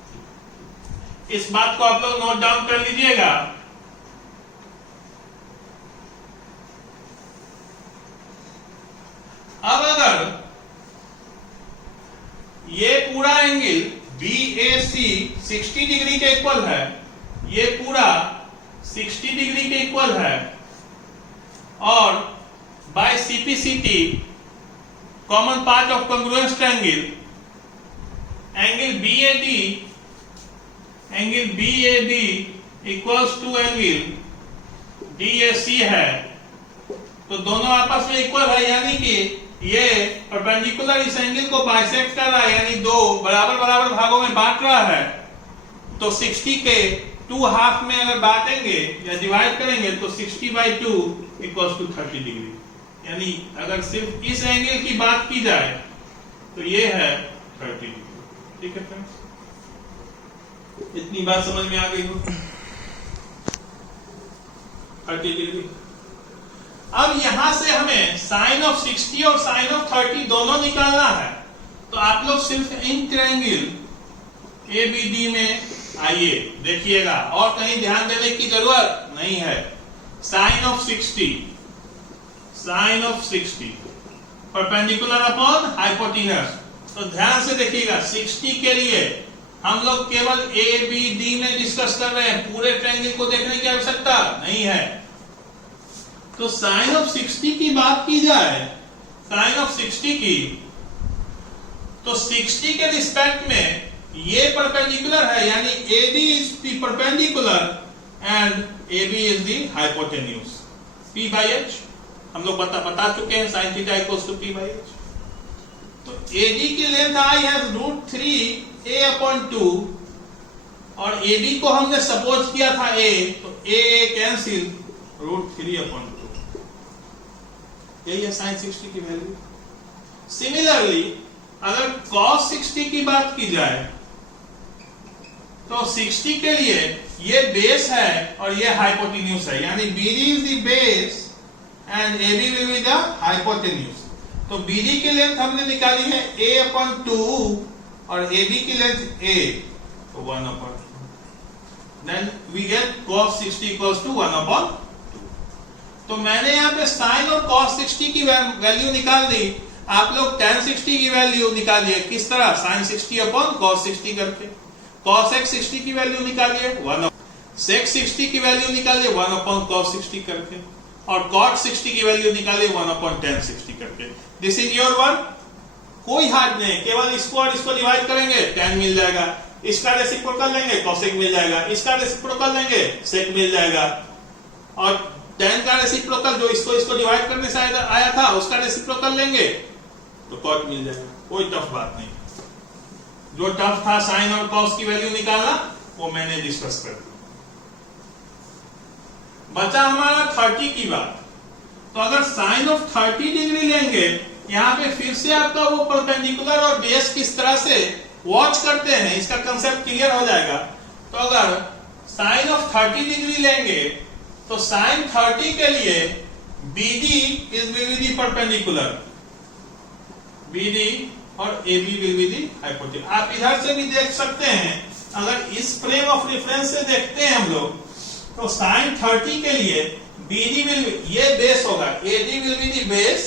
2। इस बात को आप लोग नोट डाउन कर लीजिएगा। अब अगर ये पूरा एंगल BAC 60 डिग्री के इक्वल है, ये पूरा 60 डिग्री के इक्वल है, और by CPCT common part of congruence triangle angle BAD equals to angle DAC है, तो दोनों आपस में इक्वल है, यानी कि ये परपेंडिकुलर इस एंगल को बाइसेक्ट कर रहा है, यानी दो बराबर बराबर भागों में बांट रहा है। तो 60 के 2 हाफ में अगर बांटेंगे या डिवाइड करेंगे तो 60/2 इक्वल्स टू 30 डिग्री। यानी अगर सिर्फ इस एंगल की बात की जाए तो ये है 30 डिग्री। ठीक है फ्रेंड्स, इतनी बात समझ में आ गई हो? 30 डिग्री। अब यहां से हमें साइन ऑफ 60 और साइन ऑफ 30 दोनों निकालना है। तो आप लोग सिर्फ इन ट्रायंगल ABD में आइए, देखिएगा, और कहीं ध्यान देने की जरूरत नहीं है। Sine of 60 perpendicular upon hypotenuse. तो ध्यान से देखिएगा, 60 के लिए हम लोग केवल ABD में डिस्कस कर रहे हैं, पूरे ट्रायंगल को देखने की आवश्यकता नहीं है। तो साइन ऑफ 60 की बात की जाए, साइन ऑफ 60 की, तो 60 के रिस्पेक्ट में ये परपेंडिकुलर है, यानी AD is the perpendicular and AB is the hypotenuse. P/H हम लोग बता चुके हैं, sine theta equals to P/H। तो AD की लेंथ आई है √3a अपॉन 2, और AB को हमने सपोज किया था a, तो a कैंसिल √3 अपॉन 2। यही है साइन 60 की वैल्यू। सिमिलरली अगर cos 60 की बात की जाए तो 60 के लिए ये बेस है और ये हाइपोटेन्यूज है, यानी BD is the base and AB will be the hypotenuse. तो BD की लेंथ हमने निकाली है a अपॉन 2 और AB की लेंथ a, तो 1 upon 2। Then we get cos 60 equals to 1 upon. तो मैंने यहाँ पे साइन और cos 60 की वैल्यू निकाल दी, आप लोग tan 60 की वैल्यू निकालिए। किस तरह? साइन 60 अपॉन cos 60 करके। cos x 60 की वैल्यू निकालिए 1, sec 60 की वैल्यू निकालिए 1 अपॉन cos 60 करके, और cot 60 की वैल्यू निकालिए 1 अपॉन tan 60 करके। दिस इज योर वर्क, कोई हार्ड नहीं, केवल इसको और इसको डिवाइड करेंगे tan मिल जाएगा, इसका रेसिप्रोकल लेंगे cosec मिल जाएगा, इसका रेसिप्रोकल लेंगे sec मिल जाएगा, और tan का रेसिप्रोकल जो इसको डिवाइड करने से आया था उसका रेसिप्रोकल लेंगे तो cot मिल जाएगा। कोई टफ बात नहीं। जो टफ था साइन और cos की वैल्यू निकालना, वो मैंने डिस्कस कर दिया। बचा हमारा 30 की बात। तो अगर साइन ऑफ 30 डिग्री लेंगे, यहाँ पे फिर से आपका वो परपेंडिकुलर और बेस किस तरह से वॉच करते हैं इसका कंसेप्ट क्लियर हो जाएगा। तो अगर साइन ऑफ 30 डिग्री लेंगे तो साइन 30 के लिए BD is will be the perpendicular, BD और AB will be the hypotenuse. आप इधर से भी देख सकते हैं, अगर इस फ्रेम ऑफ रेफरेंस से देखते हैं हम लोग, तो साइन 30 के लिए BD विल, ये बेस होगा, AD will be the base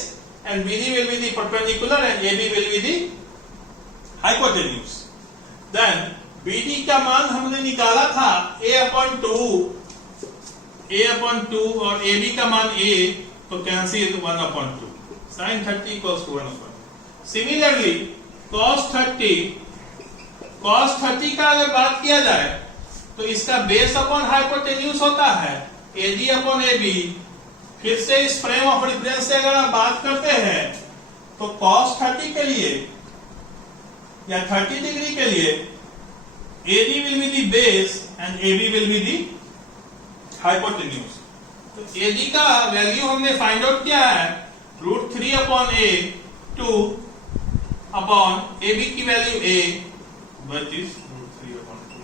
and BD will be the perpendicular and AB will be the hypotenuse. Then BD का मान हमने निकाला था a/2 और AB का मान a, तो तो cancel 1/2, sin 30 equals to 1/2। Similarly cos 30 का अगर बात किया जाए तो इसका बेस अपॉन हाइपोटेन्यूज होता है AD अपॉन AB। फिर से इस फ्रेम ऑफ रेफरेंस से अगर आप बात करते हैं तो cos 30 के लिए या 30 डिग्री के लिए AD will be the base and AB will be the hypotenuse। तो AD का वैल्यू हमने फाइंड आउट किया है √3 अपॉन A 2 अपॉन AB की value A that is √3 upon 2।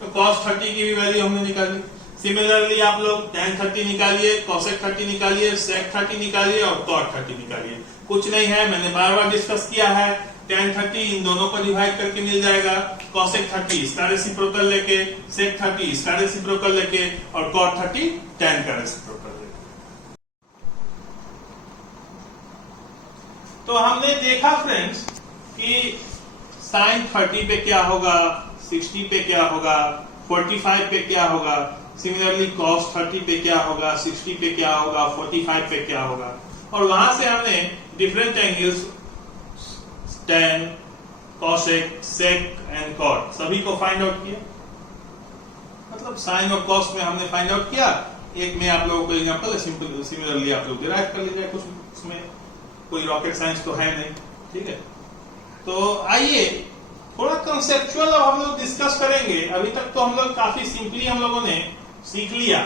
तो cos 30 की भी वैल्यू हमने निकाली। सिमिलरली आप लोग tan 30 निकालिए, cosec 30 निकालिए, sec 30 निकालिए और cot 30 निकालिए। कुछ नहीं है, मैंने बार बार डिस्कस किया है, tan 30 इन दोनों को डिवाइड करके मिल जाएगा, cosec 30 इसका रेसिप्रोकल लेके, sec 30 इसका रेसिप्रोकल लेके और cot 30 tan का रेसिप्रोकल लेके। तो हमने देखा फ्रेंड्स कि sin 30 पे क्या होगा, 60 पे क्या होगा, 45 पे क्या होगा, सिमिलरली cos 30 पे क्या होगा, 60 पे क्या होगा, 45 पे क्या होगा। और वहां से हमने different angles tan, cosec, sec and cot सभी को फाइंड आउट किया। मतलब sin और cos में हमने फाइंड आउट किया। एक में आप लोगों को एग्जांपल है, सिंपल सिमिलरली आप लोग डिराइव कर लीजिए, कुछ उसमें कोई रॉकेट साइंस तो है नहीं, ठीक है। तो आइए थोड़ा कंसेप्चुअल अब हम लोग डिस्कस करेंगे। अभी तक तो हम लोग काफी सिंपली हम लोगों ने सीख लिया,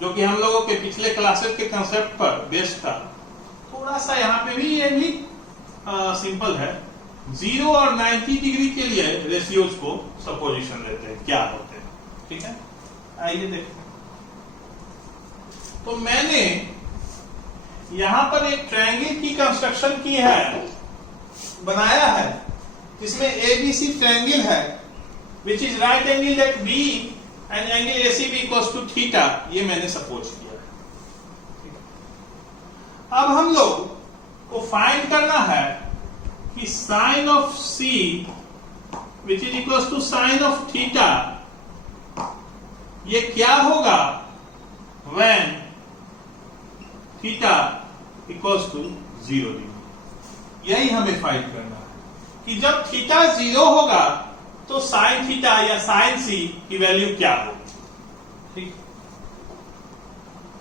जो कि हम लोगों के पिछले क्लासेस के कंसेप्ट पर बेस्ड था। थोड़ा सा यहाँ पे भी ये भी सिंपल है। 0 और 90 डिग्री के लिए रेशियोज को सपोजिशन लेते हैं, क्या होते हैं, ठीक है। आइए देखते हैं। तो मैंने यहां पर एक ट्रायंगल की कंस्ट्रक्शन की है, बनाया है, जिसमें ABC ट्रायंगल है, which is right angle at B and angle ACB equals to theta. ये मैंने सपोज किया है। अब हम लोग को फाइंड करना है कि sine of C which is equals to sine of theta, ये क्या होगा when theta equals to 0 degree. यही हमें फाइंड करना है कि जब थीटा 0 होगा तो साइन थीटा या साइन C की वैल्यू क्या होगी, ठीक।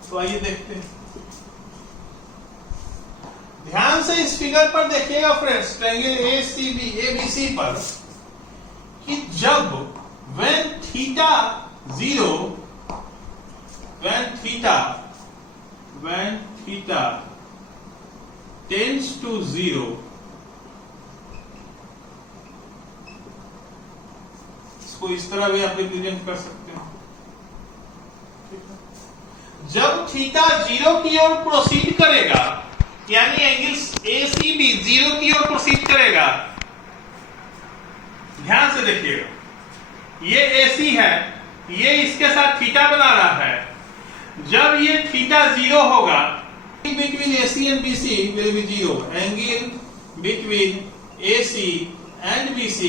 तो आइए देखते हैं। ध्यान से इस फिगर पर देखिएगा फ्रेंड्स, ट्रायंगल ABC पर, कि जब when theta 0 tends to 0, इसको इस तरह भी आप रिप्रेजेंट कर सकते हैं। जब थीटा 0 की ओर प्रोसीड करेगा, यानी एंगल्स ACB 0 की ओर प्रोसीड करेगा, ध्यान से देखिएगा, ये AC है, ये इसके साथ थीटा बना रहा है। जब ये थीटा 0 होगा, between AC and BC will be 0. Angle between AC and BC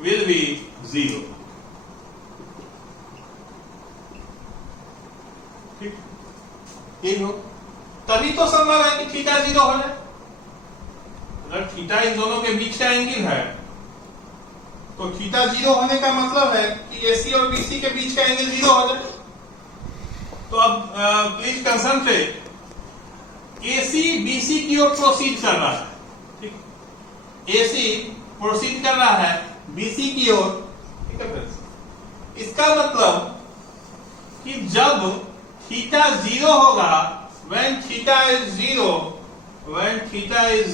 will be 0. ठीक, यही हो, तभी तो संभव है कि थीटा 0 हो जाए। अगर थीटा इन दोनों के बीच का एंगल है तो थीटा 0 होने का मतलब है कि AC और BC के बीच का एंगल 0 हो जाए। तो अब प्लीज कंसंट्रेट, AC BC की ओर प्रोसीड कर रहा है, ठीक, AC प्रोसीड कर रहा है BC की ओर, ठीक है फ्रेंड्स। इसका मतलब कि जब थीटा 0 होगा, when theta is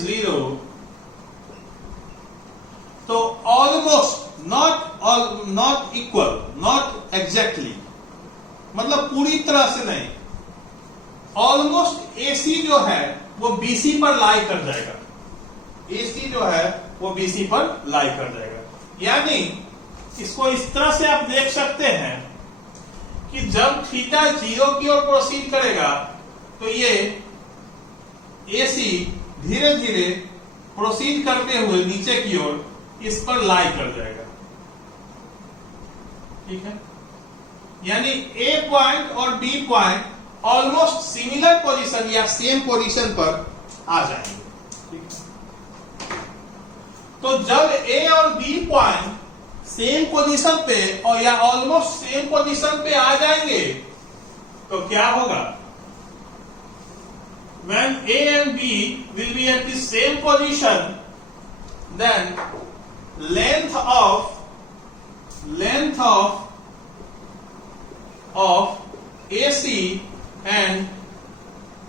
0, तो almost not equal, not exactly, मतलब पूरी तरह से नहीं, ऑलमोस्ट AC जो है वो BC पर लाई कर जाएगा। AC जो है वो BC पर लाई कर जाएगा। यानी इसको इस तरह से आप देख सकते हैं कि जब थीटा 0 की ओर प्रोसीड करेगा तो ये AC धीरे धीरे प्रोसीड करते हुए नीचे की ओर इस पर लाई कर जाएगा, ठीक है। यानी A पॉइंट और B point almost similar position या सेम पोजीशन पर आ जाएंगे। तो जब ए और बी पॉइंट सेम पोजीशन पे और या ऑलमोस्ट सेम पोजीशन पे आ जाएंगे तो क्या होगा? When A and B will be at the same position, then length of AC and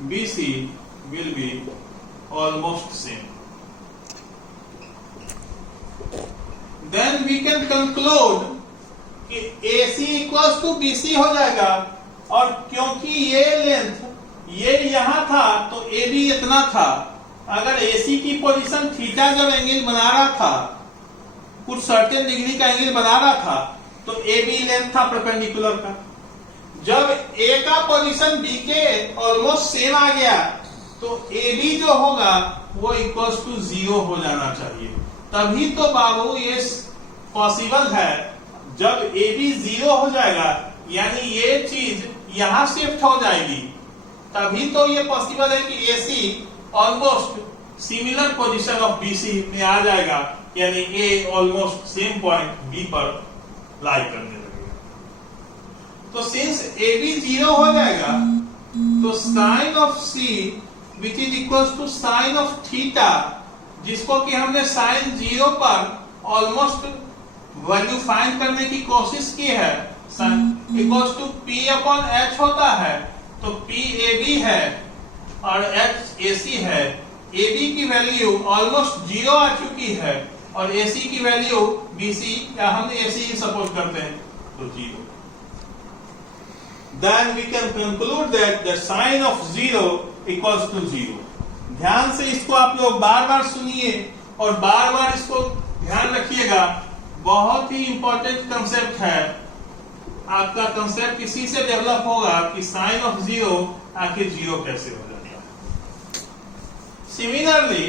BC will be almost same. Then we can conclude कि AC equals to BC हो जाएगा, और क्योंकि ये लेंथ ये यहां था तो AB इतना था। अगर AC की पोजीशन थीटा जब एंगल बना रहा था, कुछ सर्टेन डिग्री का एंगल बना रहा था, तो AB लेंथ था परपेंडिकुलर का। जब A का पोजीशन B के ऑलमोस्ट सेम आ गया तो AB जो होगा वो इक्वल्स टू 0 हो जाना चाहिए। तभी तो बाबू ये पॉसिबल है। जब AB 0 हो जाएगा यानी ये चीज यहां शिफ्ट हो जाएगी, तभी तो ये पॉसिबल है कि AC almost similar position of BC में आ जाएगा, यानी A almost same point B पर लाई करने लगेगा। तो सिंस AB 0 हो जाएगा तो sine of C which is equals to sine of theta, जिसको कि हमने साइन 0 पर ऑलमोस्ट वैल्यू फाइंड करने की कोशिश की है, equals to P upon H होता है। तो P AB है और H AC है। AB की वैल्यू ऑलमोस्ट 0 आ चुकी है और AC की वैल्यू BC या हम AC ही सपोज करते हैं तो 0। Then we can conclude that the sign of 0 equals to 0। ध्यान से इसको आप लोग बार बार सुनिए और बार बार इसको ध्यान रखिएगा। बहुत ही इंपॉर्टेंट कंसेप्ट है। आपका कंसेप्ट इसी से डेवलप होगा कि साइन ऑफ 0 आखिर 0 कैसे हो जाता है। सिमिलरली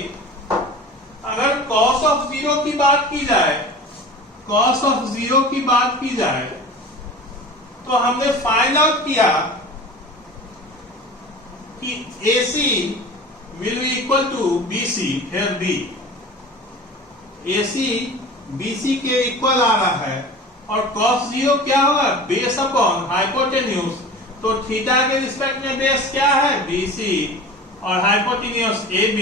अगर कॉस ऑफ 0 की बात की जाए, कॉस ऑफ 0 की बात की जाए तो हमने फाइंड आउट किया कि AC will be equal to BC, here B। AC BC के इक्वल आ रहा है और cos 0 क्या होगा? Base upon hypotenuse. तो थीटा के रिस्पेक्ट में बेस क्या है? BC और हाइपोटेन्यूज AB।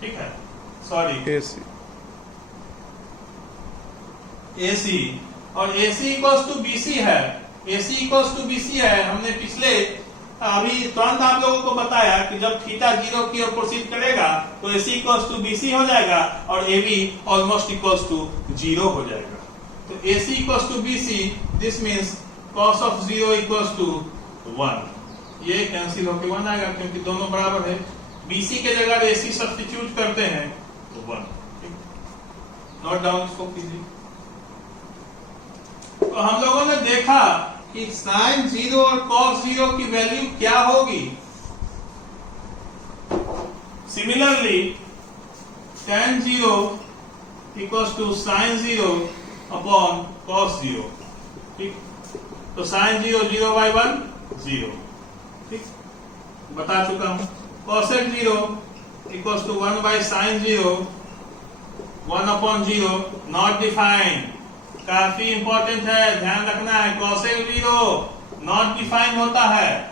ठीक है, सॉरी AC और AC इक्वल्स टू BC है। AC इक्वल्स टू BC है। हमने पिछले अभी तुरंत आप लोगों को बताया कि जब थीटा 0 की ओर प्रोसीड करेगा तो AC इक्वल्स टू BC हो जाएगा और AB ऑलमोस्ट इक्वल्स टू 0 हो जाएगा। तो AC equals to BC, this means cos of 0 equals to 1। ये कैंसिल होकर 1 आएगा क्योंकि दोनों बराबर है। BC के जगह AC सब्स्टिट्यूट करते हैं तो 1। नोट डाउन इसको कीजिए। तो हम लोगों ने देखा कि साइन 0 और cos 0 की वैल्यू क्या होगी। Similarly tan 0 equals to sine 0 upon cos 0। ठीक, तो साइन 0 0 बाई 1 0। ठीक, बता चुका हूं। cosec 0 equals to 1 by sine 0 1 upon 0 not defined. काफी इंपॉर्टेंट है, ध्यान रखना है। cosec 0 नॉट डिफाइंड होता है।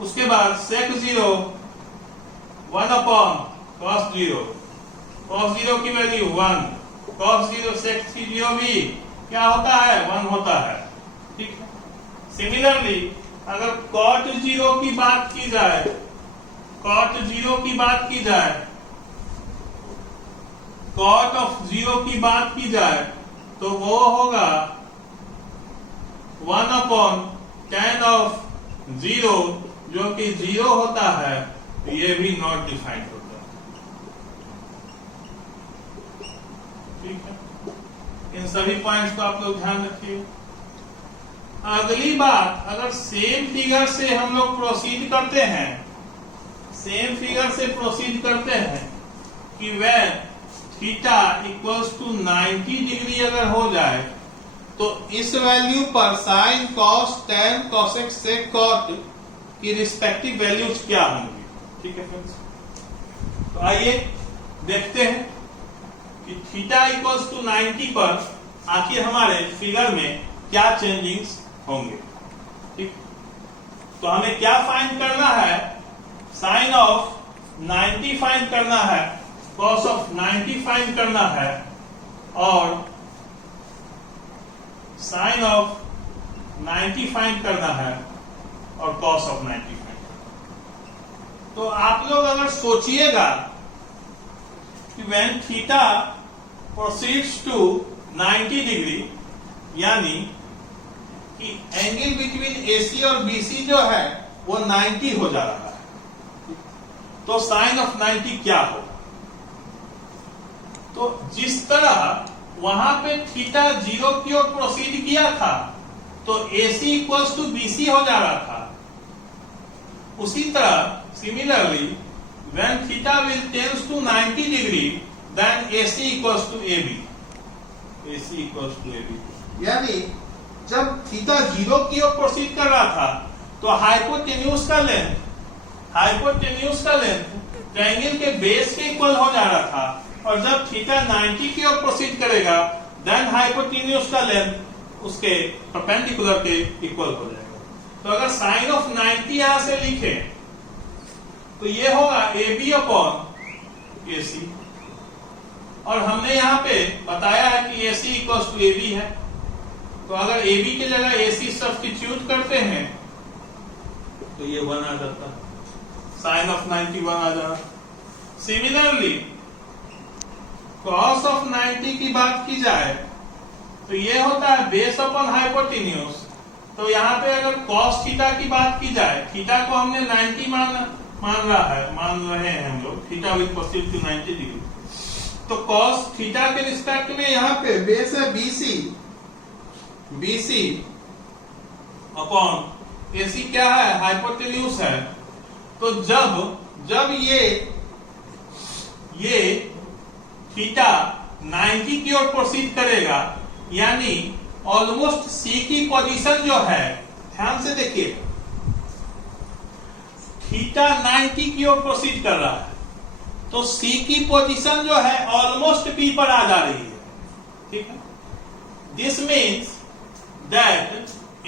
उसके बाद sec 0 1 अपॉन cos 0। cos 0 की वैल्यू 1। cos 0 sec 0 भी क्या होता है? 1 होता है। ठीक है। सिमिलरली अगर cot 0 की बात की जाए, cot 0 की बात की जाए, cot ऑफ 0 की बात की जाए तो वो होगा 1 अपॉन tan ऑफ 0, जो कि 0 होता है। ये भी नॉट डिफाइंड होता है। ठीक है, इन सभी पॉइंट्स को आप लोग ध्यान रखिए। अगली बात, अगर सेम फिगर से हम लोग प्रोसीड करते हैं, सेम फिगर से प्रोसीड करते हैं कि वह थीटा इक्वल्स टू 90 डिग्री अगर हो जाए तो इस वैल्यू पर sign, cos, tan, cosec, sec, cot की रिस्पेक्टिव वैल्यूज क्या होंगी। ठीक है फ्रेंड्स, तो आइए देखते हैं कि थीटा इक्वल्स टू 90 पर आखिर हमारे फिगर में क्या चेंजिंग्स होंगे। ठीक, तो हमें क्या फाइंड करना है, साइन ऑफ 90 फाइंड करना है, कॉस ऑफ 90 फाइंड करना है और साइन ऑफ 90 फाइंड करना है और कॉस ऑफ 90 फाइंड करना। तो आप लोग अगर सोचिएगा कि when theta proceeds to 90 degree, यानी कि एंगल बिटवीन AC और BC जो है वो 90 हो जा रहा है, तो साइन ऑफ 90 क्या होगा। तो जिस तरह वहां पे थीटा 0 की ओर प्रोसीड किया था तो AC इक्वल्स टू BC हो जा रहा था, उसी तरह similarly when theta will tends to 90 degree then AC equals to AB, AC equals to AB, यानी जब थीटा 0 की ओर प्रोसीड कर रहा था तो हाइपोटेन्यूज का लेंथ ट्रायंगल के बेस के इक्वल हो जा रहा था, और जब थीटा 90 की ओर प्रोसीड करेगा देन हाइपोटेन्यूज का लेंथ उसके परपेंडिकुलर के इक्वल हो जाएगा। तो अगर साइन ऑफ 90 यहां से लिखे तो ये होगा AB अपॉन AC, और हमने यहां पे बताया है कि AC इक्वल्स टू AB है, तो अगर AB की जगह AC सब्स्टिट्यूट करते हैं तो ये 1 आ जाता है, साइन ऑफ 90 1 आ जाता। सिमिलरली कॉस ऑफ 90 की बात की जाए तो ये होता है बेस अपॉन हाइपोटेन्यूज। तो यहाँ पे अगर कॉस थीटा की बात की जाए, थीटा को हमने 90 मान रहे हैं हम लोग, theta will proceed to 90 degree, तो कॉस थीटा के रिस्पेक्ट में यहाँ पे बेस है BC अपॉन AC क्या है, हाइपोटेन्यूज है। तो जब ये थीटा 90 की ओर प्रोसीड करेगा, यानी ऑलमोस्ट C की पोजीशन जो है, ध्यान से देखिए, थीटा 90 की ओर प्रोसीड कर रहा है तो C की पोजीशन जो है ऑलमोस्ट B पर आ जा रही है। ठीक है, this means that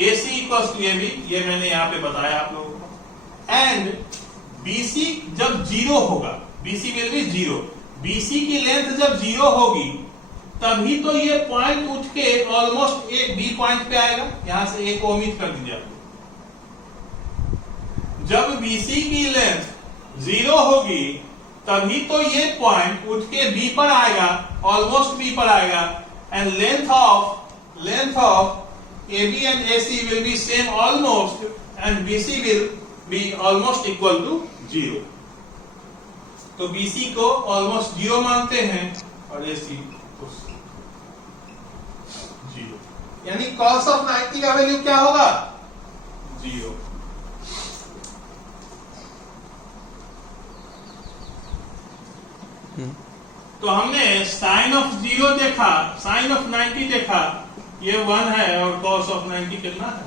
AC equals to AB, ये मैंने यहां पे बताया आप लोगों को, एंड BC जब 0 होगा, BC विल बी 0, BC की लेंथ जब 0 होगी तभी तो ये पॉइंट उठ के ऑलमोस्ट एक B पॉइंट पे आएगा। यहां से एक ओमिट कर दीजिए आप। जब BC की लेंथ 0 होगी तभी तो ये पॉइंट उठ के B पर आएगा, ऑलमोस्ट B पर आएगा, and length of AB and AC will be same almost, and BC will be almost equal to 0. तो BC को ऑलमोस्ट 0 मानते हैं और AC को 0, यानी cos ऑफ 90 का वैल्यू क्या होगा, 0। तो हमने साइन ऑफ 0 देखा, साइन ऑफ 90 देखा, ये 1 है, और cos ऑफ 90 कितना है।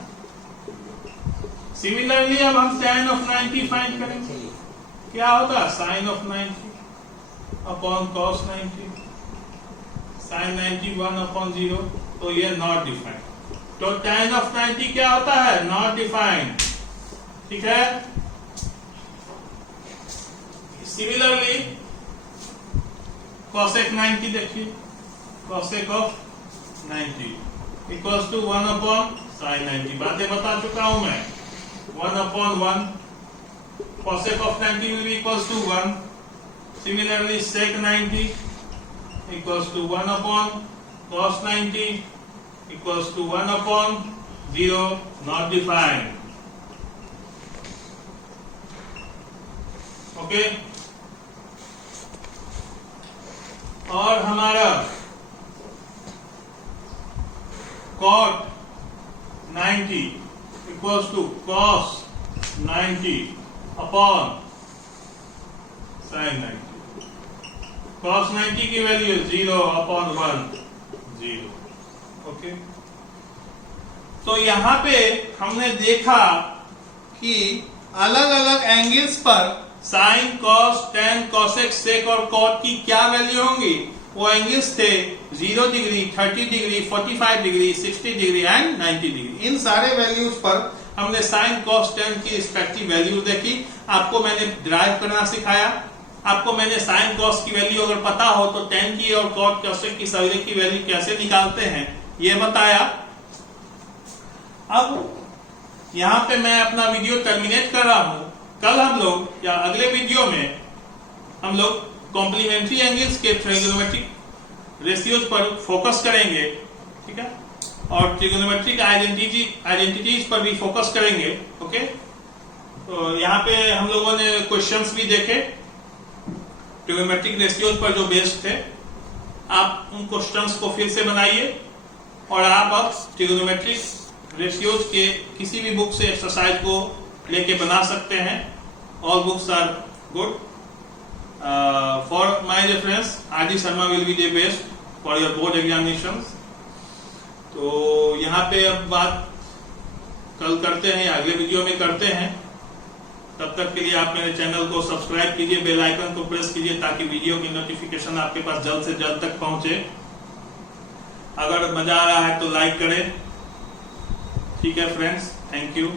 सिमिलरली अब हम साइन ऑफ 90 फाइंड करेंगे, क्या होगा, sine of 90 upon cos 90, sine 90 1 upon 0, तो ये नॉट डिफाइंड। तो tan ऑफ 90 क्या होता है, नॉट डिफाइंड। ठीक है, सिमिलरली cosec 90 देखिए, cosec of 90 equals to 1 upon sine 90, बातें बता चुका हूं मैं, 1 upon 1, cosec of 90 will be equals to 1. Similarly sec 90 equals to 1 upon cos 90 equals to 1 upon 0, not defined. Okay, और हमारा cot 90 equals to cos 90 upon sin 90. Cos 90 की value 0 upon 1, 0. Okay, तो यहाँ पे हमने देखा कि अलग अलग एंगल्स पर साइन, कॉस, टेन, कॉसेक, सेक और कॉट की क्या वैल्यू होंगी। वो एंगल्स थे 0 degree, 30 degree, 45 degree, 60 degree and 90 degree. इन सारे वैल्यूज पर हमने साइन, कॉस, टेन की रिस्पेक्टिव वैल्यू देखी। आपको मैंने ड्राइव करना सिखाया। आपको मैंने साइन, कॉस की वैल्यू अगर पता हो तो टेन की और कॉट, कॉसेक की सभी की वैल्यू कैसे निकालते हैं ये बताया। अब यहाँ पे मैं अपना वीडियो टर्मिनेट कर रहा हूं। कल हम लोग या अगले वीडियो में हम लोग कॉम्प्लीमेंट्री एंगल्स के ट्रिगोनोमेट्रिक रेशियोज पर फोकस करेंगे, ठीक है, और ट्रिगोनोमेट्रिक आइडेंटिटीज पर भी फोकस करेंगे। ओके, तो यहाँ पे हम लोगों ने क्वेश्चंस भी देखे ट्रिगोनोमेट्रिक रेशियोज पर जो बेस्ड थे। आप उन क्वेश्चंस को फिर से बनाइए और आप अब ट्रिगोनोमेट्रिक रेशियोज के किसी भी बुक से एक्सरसाइज को लेके बना सकते हैं। All books are good for my reference. RD Sharma will be the best for your board examinations. तो यहाँ पे अब बात कल करते हैं या अगले वीडियो में करते हैं। तब तक के लिए आप मेरे चैनल को सब्सक्राइब कीजिए, बेल आइकन को प्रेस कीजिए ताकि वीडियो की नोटिफिकेशन आपके पास जल्द से जल्द तक पहुंचे। अगर मजा आ रहा है तो लाइक करें। ठीक है फ्रेंड्स, थैंक यू।